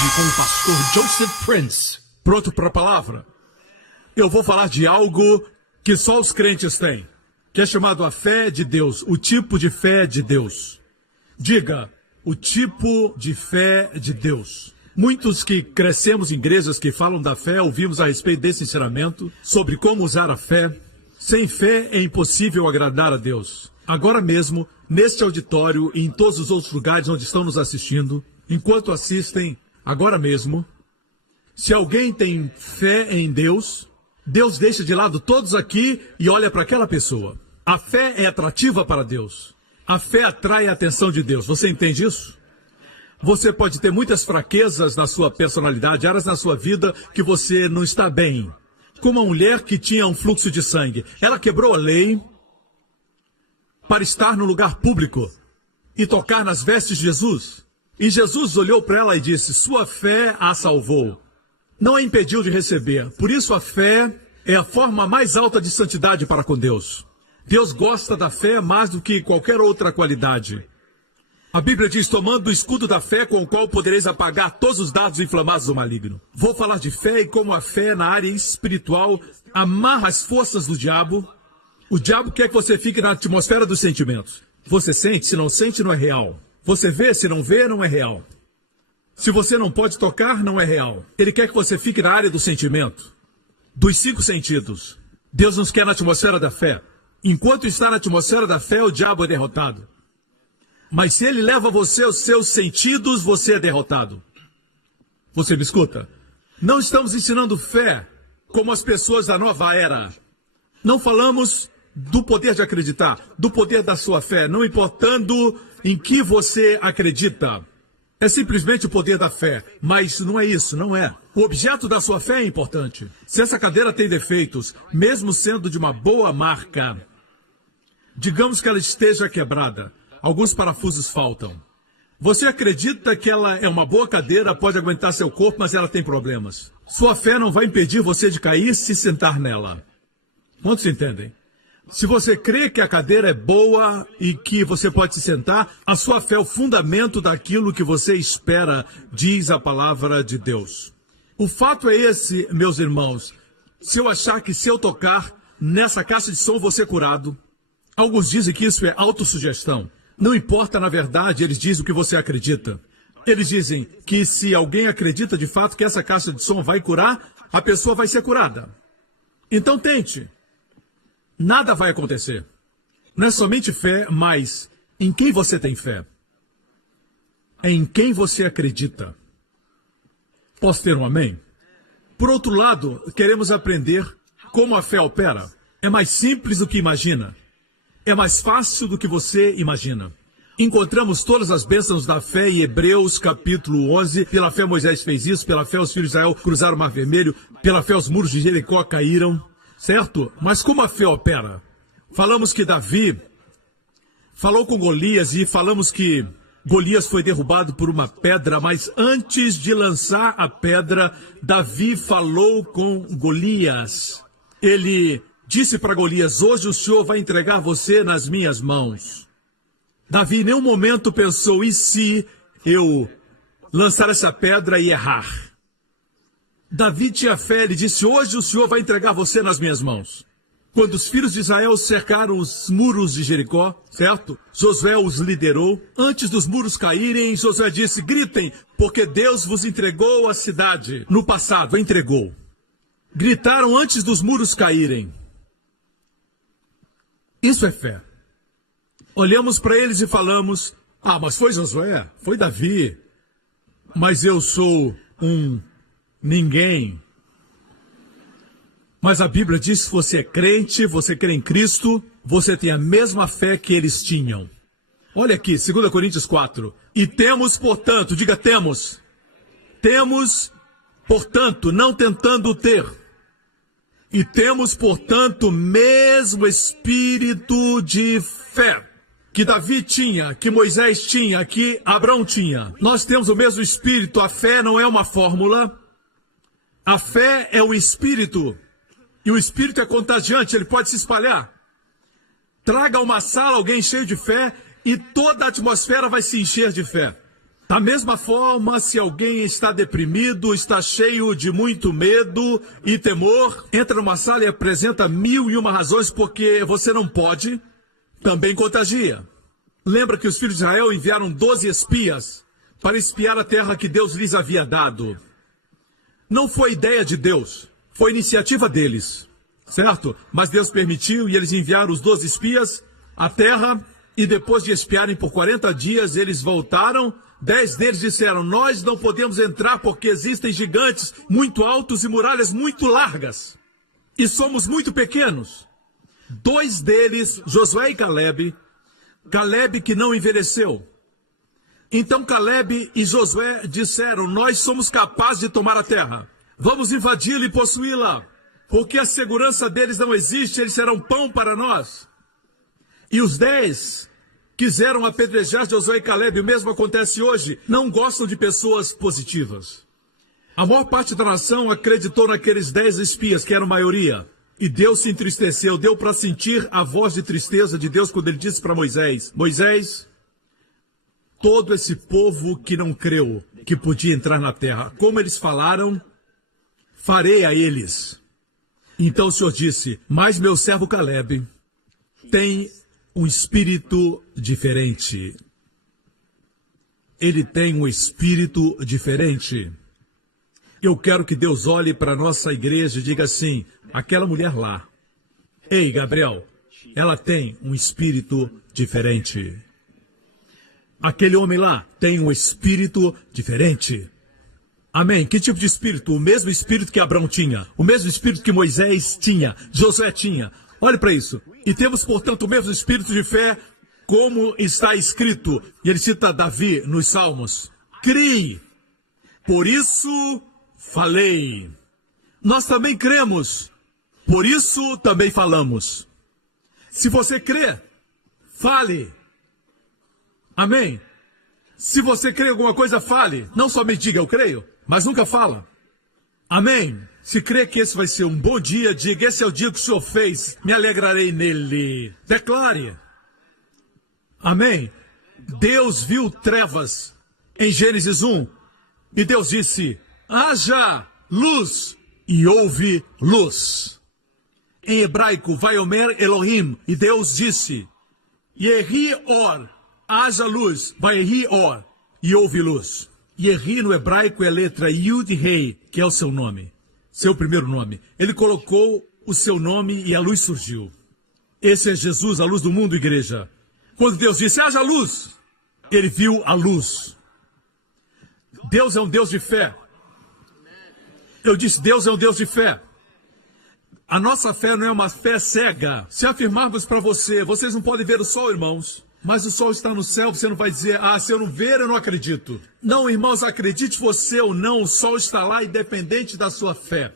Hoje com o pastor Joseph Prince. Pronto para a palavra? Eu vou falar de algo que só os crentes têm, que é chamado a fé de Deus, o tipo de fé de Deus. Diga, o tipo de fé de Deus. Muitos que crescemos em igrejas que falam da fé, ouvimos a respeito desse ensinamento, sobre como usar a fé. Sem fé é impossível agradar a Deus. Agora mesmo, neste auditório e em todos os outros lugares onde estão nos assistindo, enquanto assistem, agora mesmo, se alguém tem fé em Deus, Deus deixa de lado todos aqui e olha para aquela pessoa. A fé é atrativa para Deus. A fé atrai a atenção de Deus. Você entende isso? Você pode ter muitas fraquezas na sua personalidade, áreas na sua vida que você não está bem. Como uma mulher que tinha um fluxo de sangue. Ela quebrou a lei para estar no lugar público e tocar nas vestes de Jesus. E Jesus olhou para ela e disse, sua fé a salvou. Não a impediu de receber. Por isso a fé é a forma mais alta de santidade para com Deus. Deus gosta da fé mais do que qualquer outra qualidade. A Bíblia diz, tomando o escudo da fé com o qual podereis apagar todos os dardos inflamados do maligno. Vou falar de fé e como a fé na área espiritual amarra as forças do diabo. O diabo quer que você fique na atmosfera dos sentimentos. Você sente, se não sente, não é real. Você vê, se não vê, não é real. Se você não pode tocar, não é real. Ele quer que você fique na área do sentimento, dos 5 sentidos. Deus nos quer na atmosfera da fé. Enquanto está na atmosfera da fé, o diabo é derrotado. Mas se ele leva você aos seus sentidos, você é derrotado. Você me escuta? Não estamos ensinando fé como as pessoas da nova era. Não falamos do poder de acreditar, do poder da sua fé, não importando em que você acredita. É simplesmente o poder da fé, mas não é isso, não é. O objeto da sua fé é importante. Se essa cadeira tem defeitos, mesmo sendo de uma boa marca, digamos que ela esteja quebrada, alguns parafusos faltam. Você acredita que ela é uma boa cadeira, pode aguentar seu corpo, mas ela tem problemas. Sua fé não vai impedir você de cair se sentar nela. Quantos entendem? Se você crê que a cadeira é boa e que você pode se sentar, a sua fé é o fundamento daquilo que você espera, diz a palavra de Deus. O fato é esse, meus irmãos, se eu achar que se eu tocar nessa caixa de som vou ser curado, alguns dizem que isso é autossugestão. Não importa, na verdade, eles dizem o que você acredita. Eles dizem que se alguém acredita de fato que essa caixa de som vai curar, a pessoa vai ser curada. Então tente. Nada vai acontecer. Não é somente fé, mas em quem você tem fé? É em quem você acredita. Posso ter um amém? Por outro lado, queremos aprender como a fé opera. É mais simples do que imagina. É mais fácil do que você imagina. Encontramos todas as bênçãos da fé em Hebreus capítulo 11. Pela fé Moisés fez isso, pela fé os filhos de Israel cruzaram o Mar Vermelho, pela fé os muros de Jericó caíram. Certo? Mas como a fé opera? Falamos que Davi falou com Golias e falamos que Golias foi derrubado por uma pedra, mas antes de lançar a pedra, Davi falou com Golias. Ele disse para Golias, hoje o Senhor vai entregar você nas minhas mãos. Davi em nenhum momento pensou, e se eu lançar essa pedra e errar? Davi tinha fé, ele disse, hoje o Senhor vai entregar você nas minhas mãos. Quando os filhos de Israel cercaram os muros de Jericó, certo? Josué os liderou. Antes dos muros caírem, Josué disse, gritem, porque Deus vos entregou a cidade. No passado, entregou. Gritaram antes dos muros caírem. Isso é fé. Olhamos para eles e falamos, mas foi Josué, foi Davi, mas eu sou um ninguém. Mas a Bíblia diz que você é crente, você crê em Cristo, você tem a mesma fé que eles tinham. Olha aqui, 2 Coríntios 4. E temos, portanto, diga temos. Temos, portanto, não tentando ter. E temos, portanto, o mesmo espírito de fé que Davi tinha, que Moisés tinha, que Abraão tinha. Nós temos o mesmo espírito, a fé não é uma fórmula. A fé é o espírito. E o espírito é contagiante, ele pode se espalhar. Traga a uma sala alguém cheio de fé e toda a atmosfera vai se encher de fé. Da mesma forma, se alguém está deprimido, está cheio de muito medo e temor, entra numa sala e apresenta 1001 razões porque você não pode, também contagia. Lembra que os filhos de Israel enviaram 12 espias para espiar a terra que Deus lhes havia dado. Não foi ideia de Deus, foi iniciativa deles, certo? Mas Deus permitiu e eles enviaram os 12 espias à terra e depois de espiarem por 40 dias, eles voltaram. 10 deles disseram, nós não podemos entrar porque existem gigantes muito altos e muralhas muito largas. E somos muito pequenos. 2 deles, Josué e Caleb que não envelheceu. Então Caleb e Josué disseram, nós somos capazes de tomar a terra. Vamos invadi-la e possuí-la. Porque a segurança deles não existe, eles serão pão para nós. E os 10 quiseram apedrejar Josué e Caleb, o mesmo acontece hoje, não gostam de pessoas positivas. A maior parte da nação acreditou naqueles 10 espias, que eram maioria. E Deus se entristeceu, deu para sentir a voz de tristeza de Deus quando ele disse para Moisés, Moisés, todo esse povo que não creu que podia entrar na terra, como eles falaram, farei a eles. Então o Senhor disse, mas meu servo Caleb tem um espírito diferente. Ele tem um espírito diferente. Eu quero que Deus olhe para a nossa igreja e diga assim, aquela mulher lá, ei Gabriel, ela tem um espírito diferente. Aquele homem lá tem um espírito diferente. Amém? Que tipo de espírito? O mesmo espírito que Abraão tinha, o mesmo espírito que Moisés tinha, Josué tinha. Olhe para isso. E temos, portanto, o mesmo espírito de fé, como está escrito. E ele cita Davi nos Salmos. Crie. Por isso falei. Nós também cremos. Por isso também falamos. Se você crê, fale. Amém? Se você crê em alguma coisa, fale. Não somente diga eu creio, mas nunca fala. Amém? Se crê que esse vai ser um bom dia, diga, esse é o dia que o Senhor fez, me alegrarei nele. Declare. Amém? Deus viu trevas em Gênesis 1, e Deus disse, haja luz, e houve luz. Em hebraico, Vaiomer Elohim, e Deus disse, Yehi Or, haja luz, Vayehi Or, e houve luz. Yehi no hebraico é a letra Yud Rei, que é o seu nome. Seu primeiro nome. Ele colocou o seu nome e a luz surgiu. Esse é Jesus, a luz do mundo, igreja. Quando Deus disse, haja luz, ele viu a luz. Deus é um Deus de fé. Eu disse, Deus é um Deus de fé. A nossa fé não é uma fé cega. Se afirmarmos para você, vocês não podem ver o sol, irmãos, mas o sol está no céu, você não vai dizer, se eu não ver, eu não acredito. Não, irmãos, acredite você ou não, o sol está lá independente da sua fé.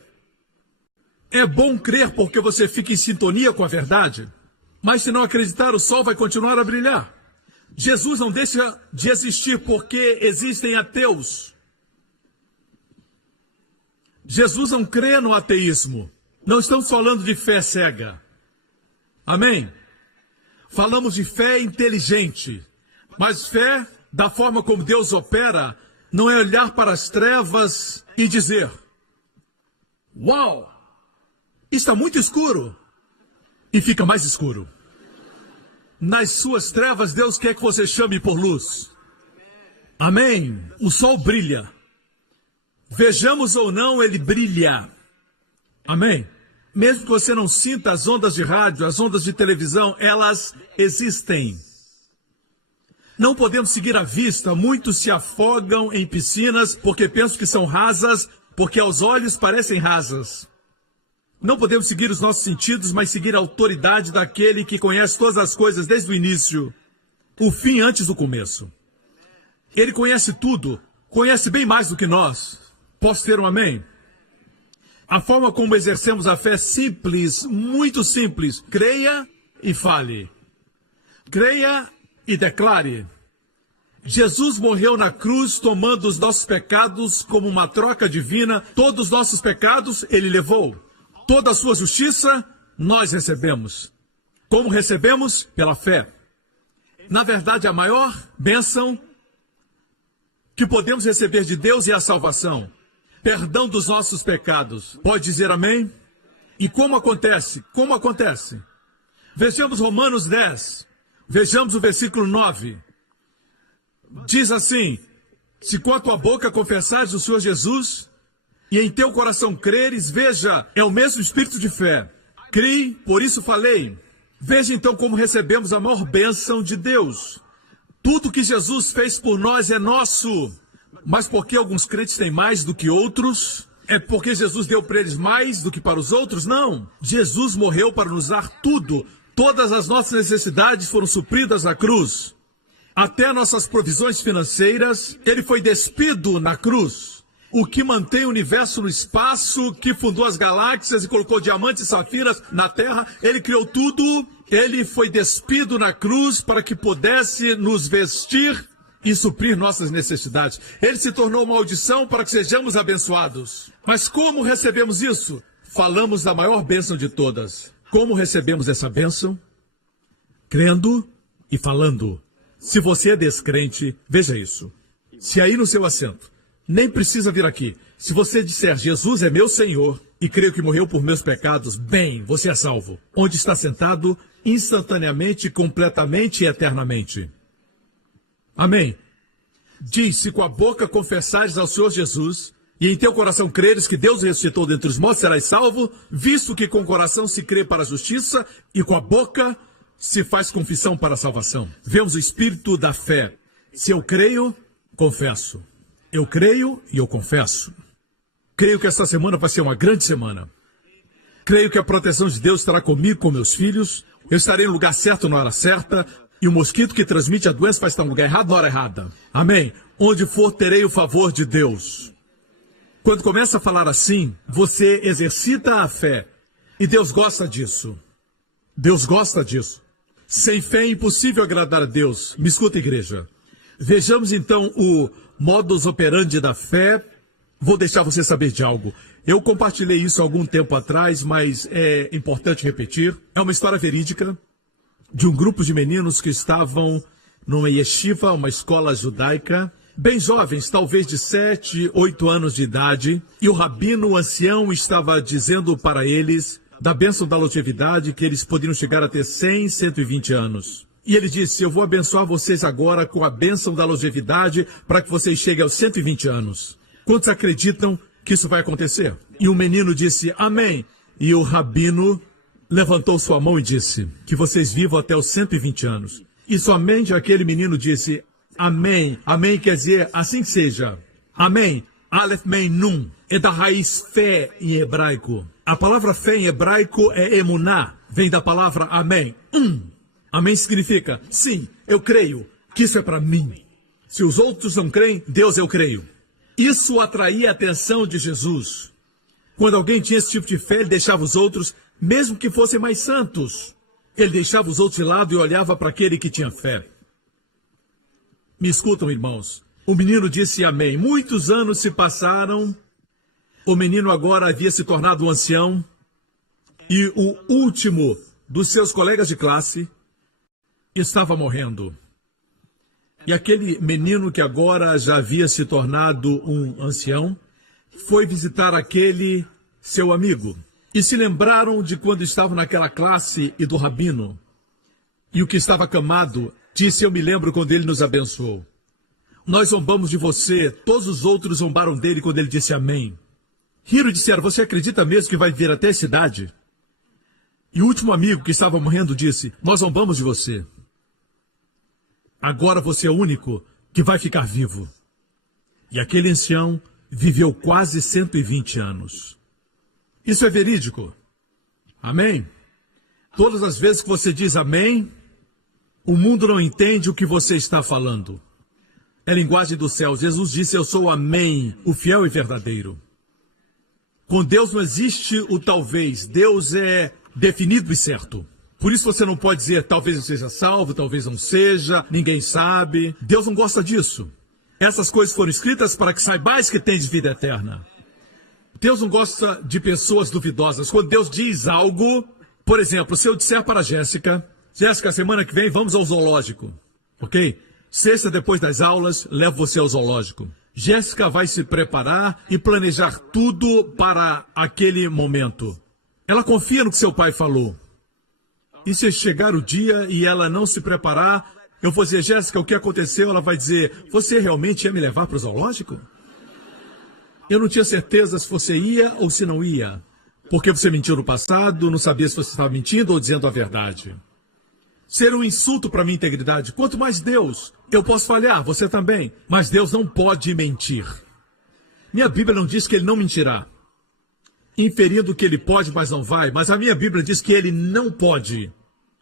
É bom crer porque você fica em sintonia com a verdade, mas se não acreditar, o sol vai continuar a brilhar. Jesus não deixa de existir porque existem ateus. Jesus não crê no ateísmo. Não estamos falando de fé cega. Amém? Falamos de fé inteligente, mas fé, da forma como Deus opera, não é olhar para as trevas e dizer, uau, está muito escuro, e fica mais escuro. Nas suas trevas, Deus quer que você chame por luz. Amém? O sol brilha. Vejamos ou não, ele brilha. Amém? Mesmo que você não sinta as ondas de rádio, as ondas de televisão, elas existem. Não podemos seguir à vista. Muitos se afogam em piscinas porque pensam que são rasas, porque aos olhos parecem rasas. Não podemos seguir os nossos sentidos, mas seguir a autoridade daquele que conhece todas as coisas desde o início, o fim antes do começo. Ele conhece tudo, conhece bem mais do que nós. Posso ter um amém? A forma como exercemos a fé é simples, muito simples. Creia e fale. Creia e declare. Jesus morreu na cruz tomando os nossos pecados como uma troca divina. Todos os nossos pecados ele levou. Toda a sua justiça nós recebemos. Como recebemos? Pela fé. Na verdade, a maior bênção que podemos receber de Deus é a salvação, perdão dos nossos pecados. Pode dizer amém? E como acontece? Como acontece? Vejamos Romanos 10, vejamos o versículo 9. Diz assim: se com a tua boca confessares o Senhor Jesus, e em teu coração creres, veja, é o mesmo espírito de fé. Criei, por isso falei. Veja então como recebemos a maior bênção de Deus. Tudo que Jesus fez por nós é nosso. Mas por que alguns crentes têm mais do que outros? É porque Jesus deu para eles mais do que para os outros? Não. Jesus morreu para nos dar tudo. Todas as nossas necessidades foram supridas na cruz. Até nossas provisões financeiras, ele foi despido na cruz. O que mantém o universo no espaço, que fundou as galáxias e colocou diamantes e safiras na terra, ele criou tudo. Ele foi despido na cruz para que pudesse nos vestir e suprir nossas necessidades. Ele se tornou maldição para que sejamos abençoados. Mas como recebemos isso? Falamos da maior bênção de todas. Como recebemos essa bênção? Crendo e falando. Se você é descrente, veja isso. Se aí no seu assento, nem precisa vir aqui. Se você disser, Jesus é meu Senhor e creio que morreu por meus pecados, bem, você é salvo. Onde está sentado, instantaneamente, completamente e eternamente. Amém. Diz, se com a boca confessares ao Senhor Jesus, e em teu coração creres que Deus ressuscitou dentre os mortos, serás salvo, visto que com o coração se crê para a justiça, e com a boca se faz confissão para a salvação. Vemos o espírito da fé. Se eu creio, confesso. Eu creio e eu confesso. Creio que esta semana vai ser uma grande semana. Creio que a proteção de Deus estará comigo, com meus filhos. Eu estarei no lugar certo na hora certa. E o mosquito que transmite a doença vai estar no lugar errado na hora errada. Amém. Onde for, terei o favor de Deus. Quando começa a falar assim, você exercita a fé. E Deus gosta disso. Deus gosta disso. Sem fé é impossível agradar a Deus. Me escuta, igreja. Vejamos então o modus operandi da fé. Vou deixar você saber de algo. Eu compartilhei isso há algum tempo atrás, mas é importante repetir. É uma história verídica de um grupo de meninos que estavam numa yeshiva, uma escola judaica, bem jovens, talvez de 7, 8 anos de idade, e o rabino, o ancião, estava dizendo para eles da bênção da longevidade, que eles poderiam chegar a ter 100, 120 anos. E ele disse, eu vou abençoar vocês agora com a bênção da longevidade para que vocês cheguem aos 120 anos. Quantos acreditam que isso vai acontecer? E o menino disse, amém. E o rabino levantou sua mão e disse, que vocês vivam até os 120 anos. E somente aquele menino disse, amém. Amém quer dizer, assim seja. Amém. Aleph Mem Nun. É da raiz fé em hebraico. A palavra fé em hebraico é emuná. Vem da palavra amém. Amém significa, sim, eu creio que isso é para mim. Se os outros não creem, Deus eu creio. Isso atraía a atenção de Jesus. Quando alguém tinha esse tipo de fé, ele deixava os outros, mesmo que fossem mais santos. Ele deixava os outros de lado e olhava para aquele que tinha fé. Me escutam, irmãos. O menino disse amém. Muitos anos se passaram. O menino agora havia se tornado um ancião. E o último dos seus colegas de classe estava morrendo. E aquele menino que agora já havia se tornado um ancião, foi visitar aquele seu amigo. E se lembraram de quando estavam naquela classe e do rabino. E o que estava acamado disse, eu me lembro quando ele nos abençoou. Nós zombamos de você, todos os outros zombaram dele quando ele disse amém. Riram e disseram, você acredita mesmo que vai vir até a cidade? E o último amigo que estava morrendo disse, nós zombamos de você. Agora você é o único que vai ficar vivo. E aquele ancião viveu quase 120 anos. Isso é verídico. Amém? Todas as vezes que você diz amém, o mundo não entende o que você está falando. É linguagem do céu. Jesus disse, eu sou o amém, o fiel e verdadeiro. Com Deus não existe o talvez. Deus é definido e certo. Por isso você não pode dizer, talvez eu seja salvo, talvez não seja, ninguém sabe. Deus não gosta disso. Essas coisas foram escritas para que saibais que tens vida eterna. Deus não gosta de pessoas duvidosas. Quando Deus diz algo, por exemplo, se eu disser para a Jéssica, Jéssica, semana que vem vamos ao zoológico, ok? Sexta, depois das aulas, levo você ao zoológico. Jéssica vai se preparar e planejar tudo para aquele momento. Ela confia no que seu pai falou. E se chegar o dia e ela não se preparar, eu vou dizer, Jéssica, o que aconteceu? Ela vai dizer, você realmente ia me levar para o zoológico? Eu não tinha certeza se você ia ou se não ia. Porque você mentiu no passado, não sabia se você estava mentindo ou dizendo a verdade. Ser um insulto para minha integridade. Quanto mais Deus, eu posso falhar, você também. Mas Deus não pode mentir. Minha Bíblia não diz que ele não mentirá. Inferindo que ele pode, mas não vai. Mas a minha Bíblia diz que ele não pode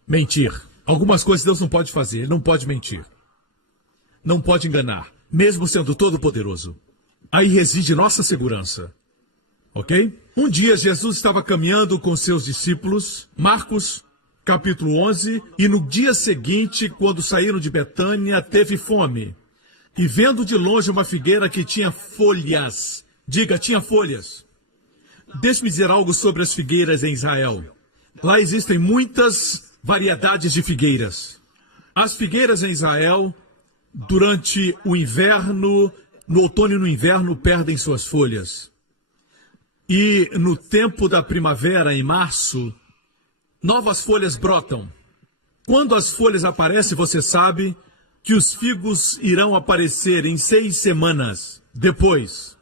mentir. Algumas coisas Deus não pode fazer. Ele não pode mentir. Não pode enganar. Mesmo sendo todo-poderoso. Aí reside nossa segurança. Ok? Um dia Jesus estava caminhando com seus discípulos. Marcos capítulo 11, e no dia seguinte, quando saíram de Betânia, teve fome. E vendo de longe uma figueira que tinha folhas, diga, tinha folhas. Deixe-me dizer algo sobre as figueiras em Israel. Lá existem muitas variedades de figueiras. As figueiras em Israel, durante o inverno, no outono e no inverno, perdem suas folhas. E no tempo da primavera, em março, novas folhas brotam. Quando as folhas aparecem, você sabe que os figos irão aparecer em 6 semanas. Depois,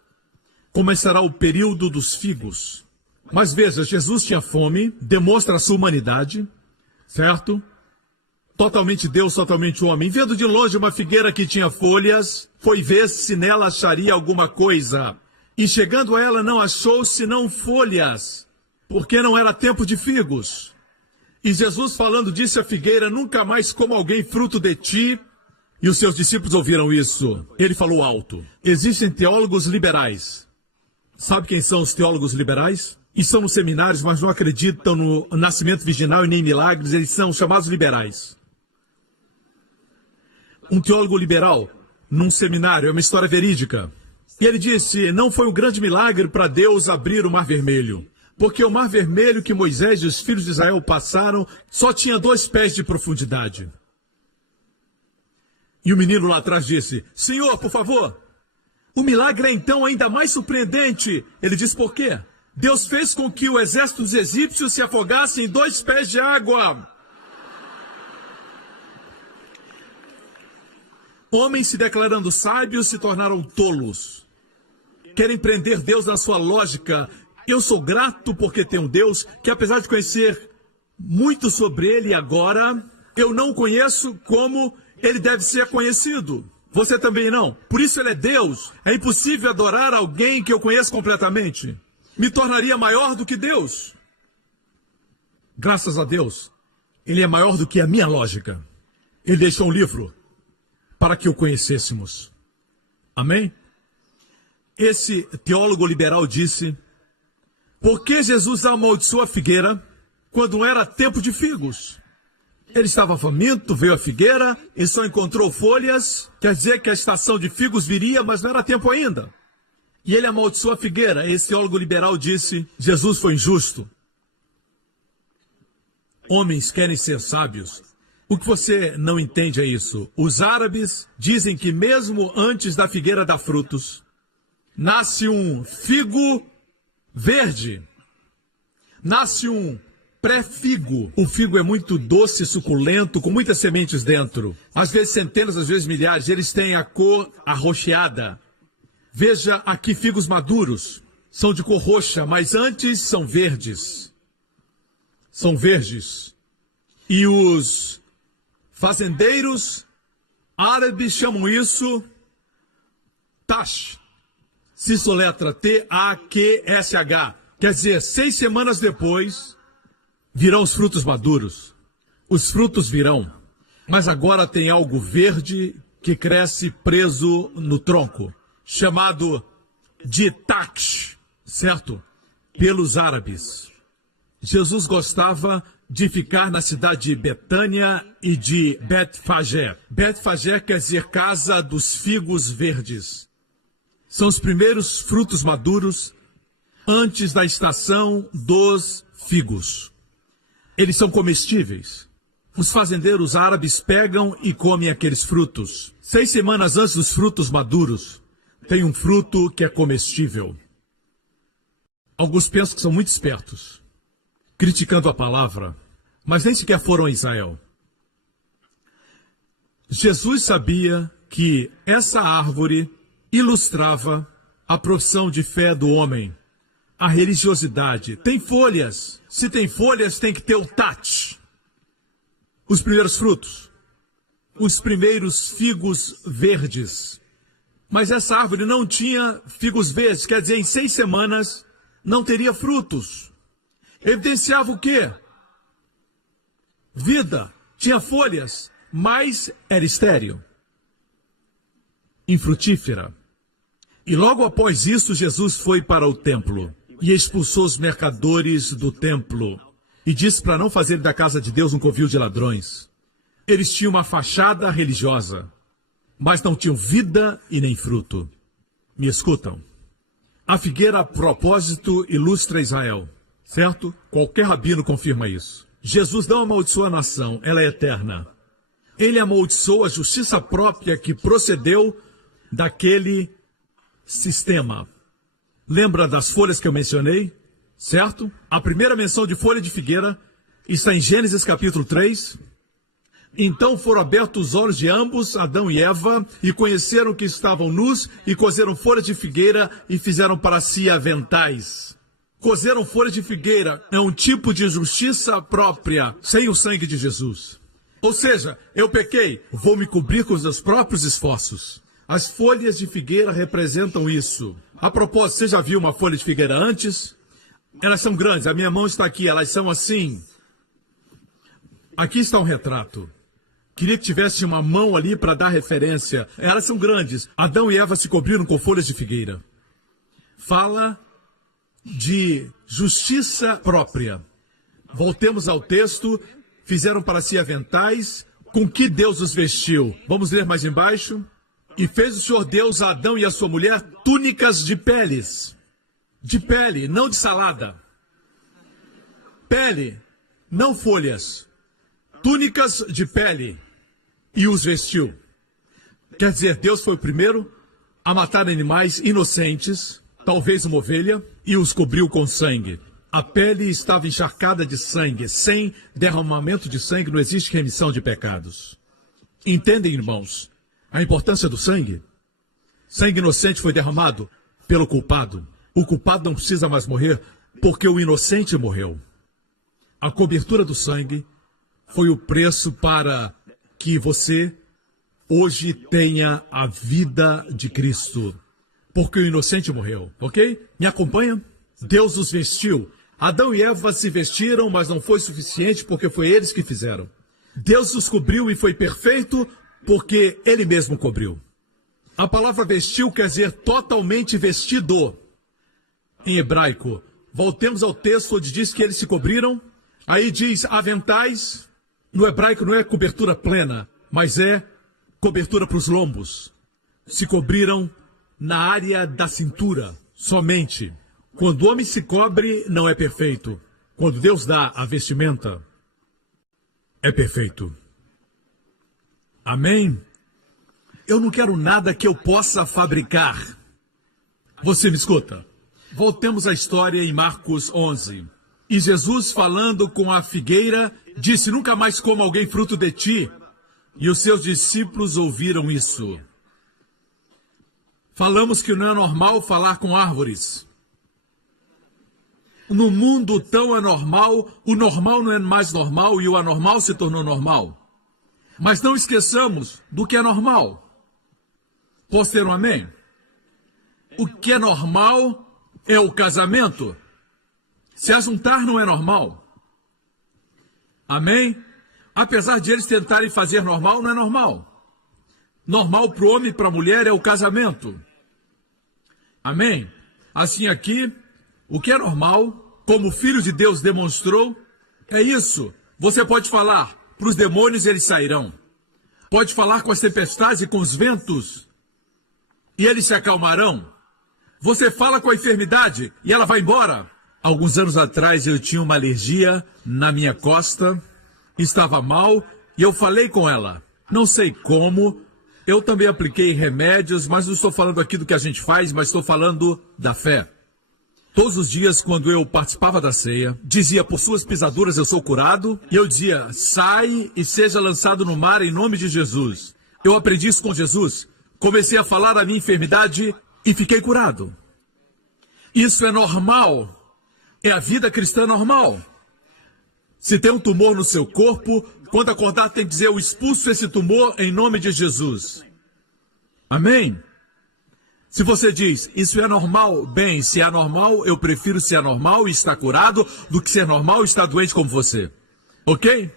começará o período dos figos. Mas veja, Jesus tinha fome, demonstra a sua humanidade, certo? Totalmente Deus, totalmente homem. Vendo de longe uma figueira que tinha folhas, foi ver se nela acharia alguma coisa. E chegando a ela não achou senão folhas, porque não era tempo de figos. E Jesus falando disse à figueira, nunca mais coma alguém fruto de ti. E os seus discípulos ouviram isso. Ele falou alto. Existem teólogos liberais. Sabe quem são os teólogos liberais? Estão nos seminários, mas não acreditam no nascimento virginal e nem milagres. Eles são chamados liberais. Um teólogo liberal, num seminário, é uma história verídica. E ele disse, não foi um grande milagre para Deus abrir o Mar Vermelho. Porque o Mar Vermelho que Moisés e os filhos de Israel passaram só tinha 2 pés de profundidade. E o menino lá atrás disse, Senhor, por favor. O milagre é então ainda mais surpreendente. Ele disse, por quê? Deus fez com que o exército dos egípcios se afogasse em 2 pés de água. Homens se declarando sábios se tornaram tolos. Querem prender Deus na sua lógica. Eu sou grato porque tenho um Deus que, apesar de conhecer muito sobre ele agora, eu não o conheço como ele deve ser conhecido. Você também não. Por isso ele é Deus. É impossível adorar alguém que eu conheço completamente. Me tornaria maior do que Deus. Graças a Deus, ele é maior do que a minha lógica. Ele deixou um livro para que o conhecêssemos. Amém? Esse teólogo liberal disse, por que Jesus amaldiçoou a figueira quando não era tempo de figos? Ele estava faminto, veio a figueira e só encontrou folhas. Quer dizer que a estação de figos viria, mas não era tempo ainda. E ele amaldiçoou a figueira. Esse teólogo liberal disse, Jesus foi injusto. Homens querem ser sábios. O que você não entende é isso. Os árabes dizem que mesmo antes da figueira dar frutos, nasce um figo verde. Nasce um pré-figo. O figo é muito doce, suculento, com muitas sementes dentro. Às vezes centenas, às vezes milhares. Eles têm a cor arroxeada. Veja aqui figos maduros. São de cor roxa, mas antes são verdes. São verdes. E os fazendeiros árabes chamam isso tash. Se soletra T-A-Q-S-H. Quer dizer, 6 semanas depois, virão os frutos maduros. Os frutos virão. Mas agora tem algo verde que cresce preso no tronco, chamado de taksh, certo? Pelos árabes. Jesus gostava de ficar na cidade de Betânia e de Betfagé. Betfagé quer dizer casa dos figos verdes. São os primeiros frutos maduros antes da estação dos figos. Eles são comestíveis. Os fazendeiros árabes pegam e comem aqueles frutos. 6 semanas antes dos frutos maduros, tem um fruto que é comestível. Alguns pensam que são muito espertos, criticando a palavra, mas nem sequer foram a Israel. Jesus sabia que essa árvore ilustrava a profissão de fé do homem, a religiosidade. Tem folhas. Se tem folhas, tem que ter o tat. Os primeiros frutos. Os primeiros figos verdes. Mas essa árvore não tinha figos verdes, quer dizer, em 6 semanas não teria frutos. Evidenciava o quê? Vida. Tinha folhas, mas era estéril. Infrutífera. E logo após isso, Jesus foi para o templo e expulsou os mercadores do templo e disse para não fazer da casa de Deus um covil de ladrões. Eles tinham uma fachada religiosa, mas não tinham vida e nem fruto. Me escutam? A figueira, a propósito, ilustra Israel, certo? Qualquer rabino confirma isso. Jesus não amaldiçoou a nação, ela é eterna. Ele amaldiçoou a justiça própria que procedeu daquele sistema. Lembra das folhas que eu mencionei? Certo? A primeira menção de folha de figueira está em Gênesis capítulo 3. Então foram abertos os olhos de ambos, Adão e Eva, e conheceram que estavam nus, e cozeram folhas de figueira e fizeram para si aventais. Cozeram folhas de figueira é um tipo de justiça própria, sem o sangue de Jesus. Ou seja, eu pequei, vou me cobrir com os meus próprios esforços. As folhas de figueira representam isso. A propósito, você já viu uma folha de figueira antes? Elas são grandes, a minha mão está aqui, elas são assim. Aqui está um retrato. Queria que tivesse uma mão ali para dar referência. Elas são grandes. Adão e Eva se cobriram com folhas de figueira. Fala de justiça própria. Voltemos ao texto. Fizeram para si aventais. Com que Deus os vestiu? Vamos ler mais embaixo. E fez o Senhor Deus a Adão e a sua mulher túnicas de peles. De pele, não de salada. Pele, não folhas. Túnicas de pele. E os vestiu. Quer dizer, Deus foi o primeiro a matar animais inocentes, talvez uma ovelha, e os cobriu com sangue. A pele estava encharcada de sangue. Sem derramamento de sangue não existe remissão de pecados. Entendem, irmãos, a importância do sangue? Sangue inocente foi derramado pelo culpado. O culpado não precisa mais morrer porque o inocente morreu. A cobertura do sangue foi o preço para que você hoje tenha a vida de Cristo. Porque o inocente morreu, ok? Me acompanha? Deus os vestiu. Adão e Eva se vestiram, mas não foi suficiente porque foi eles que fizeram. Deus os cobriu e foi perfeito porque Ele mesmo cobriu. A palavra vestiu quer dizer totalmente vestido. Em hebraico, voltemos ao texto onde diz que eles se cobriram. Aí diz aventais. No hebraico não é cobertura plena, mas é cobertura para os lombos. Se cobriram na área da cintura, somente. Quando o homem se cobre, não é perfeito. Quando Deus dá a vestimenta, é perfeito. Amém? Eu não quero nada que eu possa fabricar. Você me escuta? Voltemos à história em Marcos 11. E Jesus, falando com a figueira, disse, nunca mais coma alguém fruto de ti. E os seus discípulos ouviram isso. Falamos que não é normal falar com árvores. No mundo tão anormal, o normal não é mais normal e o anormal se tornou normal. Mas não esqueçamos do que é normal. Posso ter um amém? O que é normal é o casamento. Se ajuntar não é normal. Amém? Apesar de eles tentarem fazer normal, não é normal. Normal para o homem e para a mulher é o casamento. Amém? Assim aqui, o que é normal, como o Filho de Deus demonstrou, é isso. Você pode falar, para os demônios eles sairão. Pode falar com as tempestades e com os ventos, e eles se acalmarão. Você fala com a enfermidade e ela vai embora. Alguns anos atrás eu tinha uma alergia na minha costa estava mal e eu falei com ela. Não sei como, eu também apliquei remédios, mas não estou falando aqui do que a gente faz, mas estou falando da fé. Todos os dias, quando eu participava da ceia, dizia, por suas pisaduras eu sou curado, e eu dizia, sai e seja lançado no mar em nome de Jesus. Eu aprendi isso com Jesus, comecei a falar da minha enfermidade e fiquei curado. Isso é normal, é a vida cristã normal. Se tem um tumor no seu corpo, quando acordar tem que dizer, eu expulso esse tumor em nome de Jesus. Amém? Se você diz, isso é normal, bem, se é anormal, eu prefiro ser anormal e estar curado do que ser normal e estar doente como você. Ok?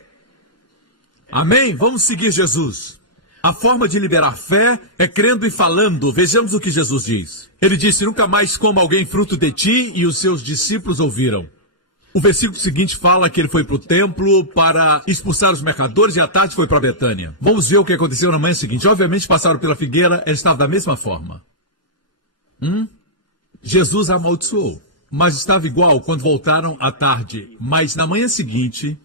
Amém? Vamos seguir Jesus. A forma de liberar fé é crendo e falando. Vejamos o que Jesus diz. Ele disse, nunca mais coma alguém fruto de ti, e os seus discípulos ouviram. O versículo seguinte fala que ele foi para o templo para expulsar os mercadores e à tarde foi para Betânia. Vamos ver o que aconteceu na manhã seguinte. Obviamente passaram pela figueira, ele estava da mesma forma. Jesus amaldiçoou, mas estava igual quando voltaram à tarde. Mas na manhã seguinte,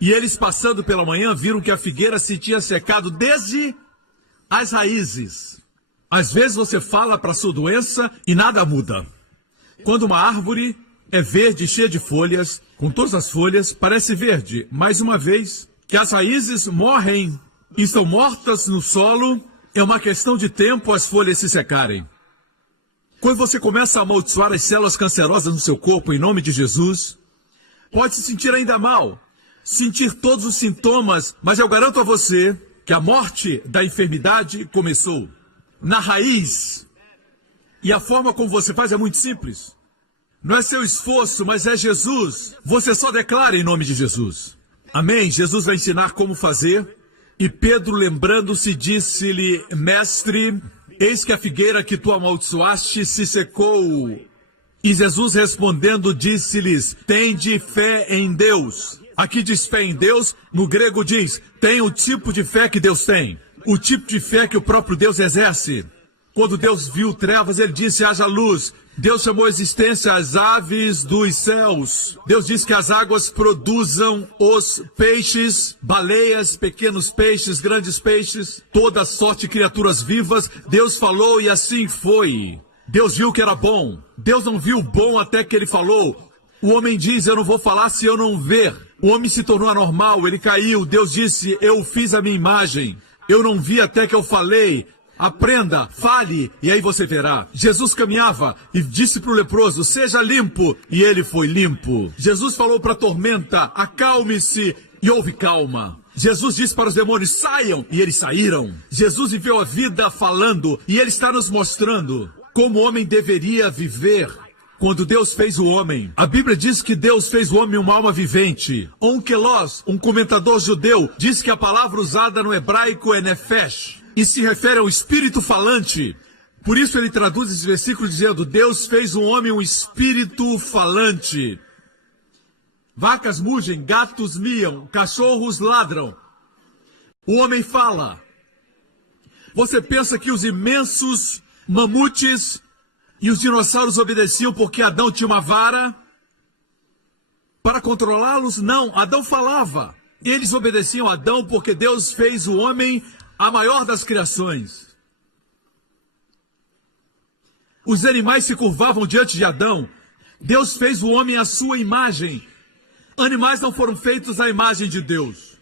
e eles passando pela manhã, viram que a figueira se tinha secado desde as raízes. Às vezes você fala para a sua doença e nada muda. Quando uma árvore é verde, cheia de folhas, com todas as folhas, parece verde. Mais uma vez, que as raízes morrem e estão mortas no solo, é uma questão de tempo as folhas se secarem. Quando você começa a amaldiçoar as células cancerosas no seu corpo em nome de Jesus, pode se sentir ainda mal, sentir todos os sintomas, mas eu garanto a você que a morte da enfermidade começou na raiz. E a forma como você faz é muito simples. Não é seu esforço, mas é Jesus. Você só declara em nome de Jesus. Amém? Jesus vai ensinar como fazer. E Pedro, lembrando-se, disse-lhe, mestre, eis que a figueira que tu amaldiçoaste se secou. E Jesus respondendo disse-lhes, tende fé em Deus. Aqui diz fé em Deus, no grego diz, tem o tipo de fé que Deus tem. O tipo de fé que o próprio Deus exerce. Quando Deus viu trevas, ele disse, haja luz. Deus chamou à existência as aves dos céus. Deus diz que as águas produzam os peixes, baleias, pequenos peixes, grandes peixes, toda sorte de criaturas vivas. Deus falou e assim foi. Deus viu que era bom. Deus não viu bom até que ele falou. O homem diz, eu não vou falar se eu não ver. O homem se tornou anormal, ele caiu. Deus disse, eu fiz a minha imagem. Eu não vi até que eu falei. Aprenda, fale, e aí você verá. Jesus caminhava e disse para o leproso, seja limpo, e ele foi limpo. Jesus falou para a tormenta, acalme-se, e houve calma. Jesus disse para os demônios, saiam, e eles saíram. Jesus viveu a vida falando, e ele está nos mostrando como o homem deveria viver. Quando Deus fez o homem, a Bíblia diz que Deus fez o homem uma alma vivente. Onkelos, um comentador judeu, diz que a palavra usada no hebraico é nefesh. E se refere ao espírito falante. Por isso ele traduz esse versículo dizendo, Deus fez o homem um espírito falante. Vacas mugem, gatos miam, cachorros ladram. O homem fala. Você pensa que os imensos mamutes e os dinossauros obedeciam porque Adão tinha uma vara para controlá-los? Não, Adão falava. Eles obedeciam a Adão porque Deus fez o homem a maior das criações. Os animais se curvavam diante de Adão. Deus fez o homem à sua imagem. Animais não foram feitos à imagem de Deus.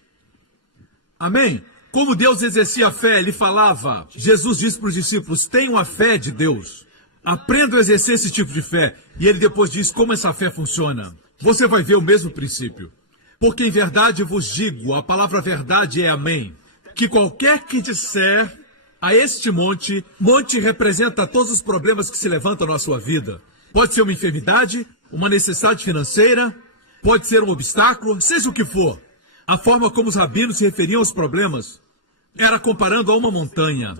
Amém? Como Deus exercia a fé, ele falava. Jesus disse para os discípulos, tenham a fé de Deus. Aprendam a exercer esse tipo de fé. E ele depois diz como essa fé funciona. Você vai ver o mesmo princípio. Porque em verdade vos digo, a palavra verdade é amém. Que qualquer que disser a este monte, monte representa todos os problemas que se levantam na sua vida. Pode ser uma enfermidade, uma necessidade financeira, pode ser um obstáculo, seja o que for. A forma como os rabinos se referiam aos problemas era comparando a uma montanha.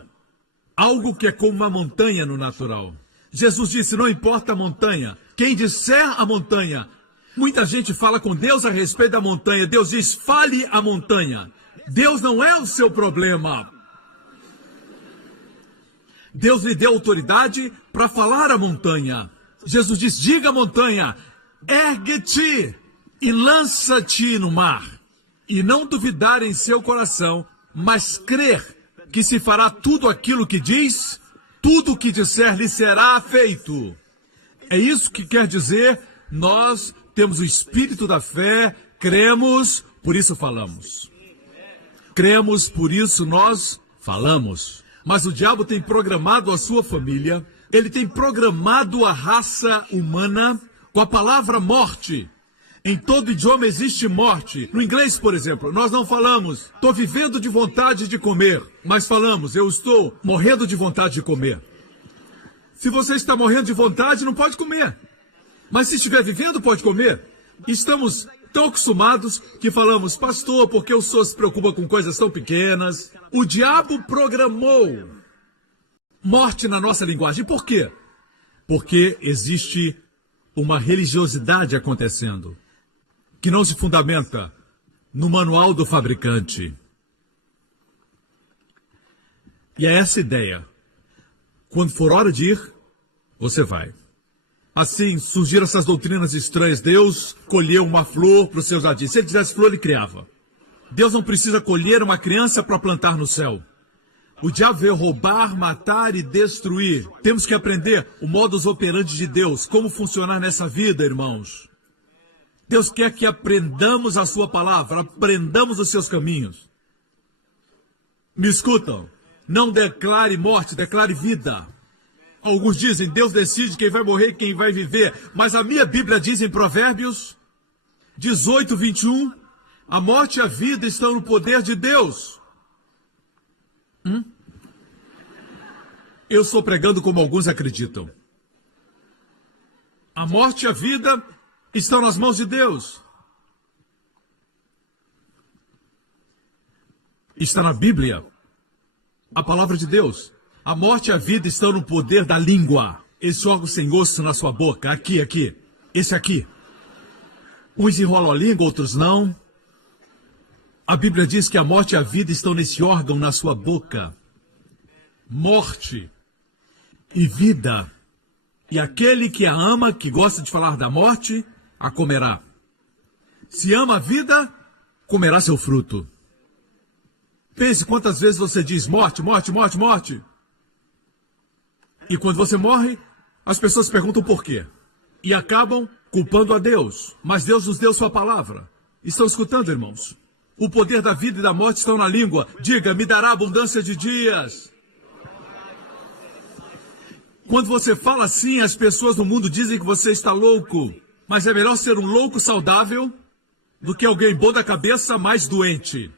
Algo que é como uma montanha no natural. Jesus disse, não importa a montanha, quem disser a montanha. Muita gente fala com Deus a respeito da montanha. Deus diz, fale a montanha. Deus não é o seu problema. Deus lhe deu autoridade para falar à montanha. Jesus diz, diga à montanha, ergue-te e lança-te no mar. e não duvidar em seu coração, mas crer que se fará tudo aquilo que diz, tudo o que disser lhe será feito. É isso que quer dizer, nós temos o espírito da fé, cremos, por isso falamos. Cremos, por isso nós falamos. Mas o diabo tem programado a sua família, ele tem programado a raça humana com a palavra morte. Em todo idioma existe morte. No inglês, por exemplo, nós não falamos, estou vivendo de vontade de comer, mas falamos, eu estou morrendo de vontade de comer. Se você está morrendo de vontade, não pode comer. Mas se estiver vivendo, pode comer. Estamos tão acostumados que falamos, pastor, porque o senhor se preocupa com coisas tão pequenas? O diabo programou morte na nossa linguagem. Por quê? Porque existe uma religiosidade acontecendo que não se fundamenta no manual do fabricante. E é essa ideia. Quando for hora de ir, você vai. Assim surgiram essas doutrinas estranhas. Deus colheu uma flor para o seu jardim. Se ele tivesse flor, ele criava. Deus não precisa colher uma criança para plantar no céu. O diabo veio roubar, matar e destruir. Temos que aprender o modus operandi de Deus, como funcionar nessa vida, irmãos. Deus quer que aprendamos a sua palavra, aprendamos os seus caminhos. Me escutam? Não declare morte, declare vida. Alguns dizem, Deus decide quem vai morrer e quem vai viver. Mas a minha Bíblia diz em Provérbios 18, 21, a morte e a vida estão no poder de Deus. Eu estou pregando como alguns acreditam. A morte e a vida estão nas mãos de Deus. Está na Bíblia, a palavra de Deus. A morte e a vida estão no poder da língua. Esse órgão sem osso na sua boca. Aqui. Esse aqui. Uns enrolam a língua, outros não. A Bíblia diz que a morte e a vida estão nesse órgão na sua boca. Morte e vida. E aquele que a ama, que gosta de falar da morte, a comerá. Se ama a vida, comerá seu fruto. Pense quantas vezes você diz morte, morte, morte, morte. E quando você morre, as pessoas perguntam por quê. E acabam culpando a Deus. Mas Deus nos deu sua palavra. Estão escutando, irmãos? O poder da vida e da morte estão na língua. Diga, me dará abundância de dias. Quando você fala assim, as pessoas no mundo dizem que você está louco. Mas é melhor ser um louco saudável do que alguém bom da cabeça, mais doente.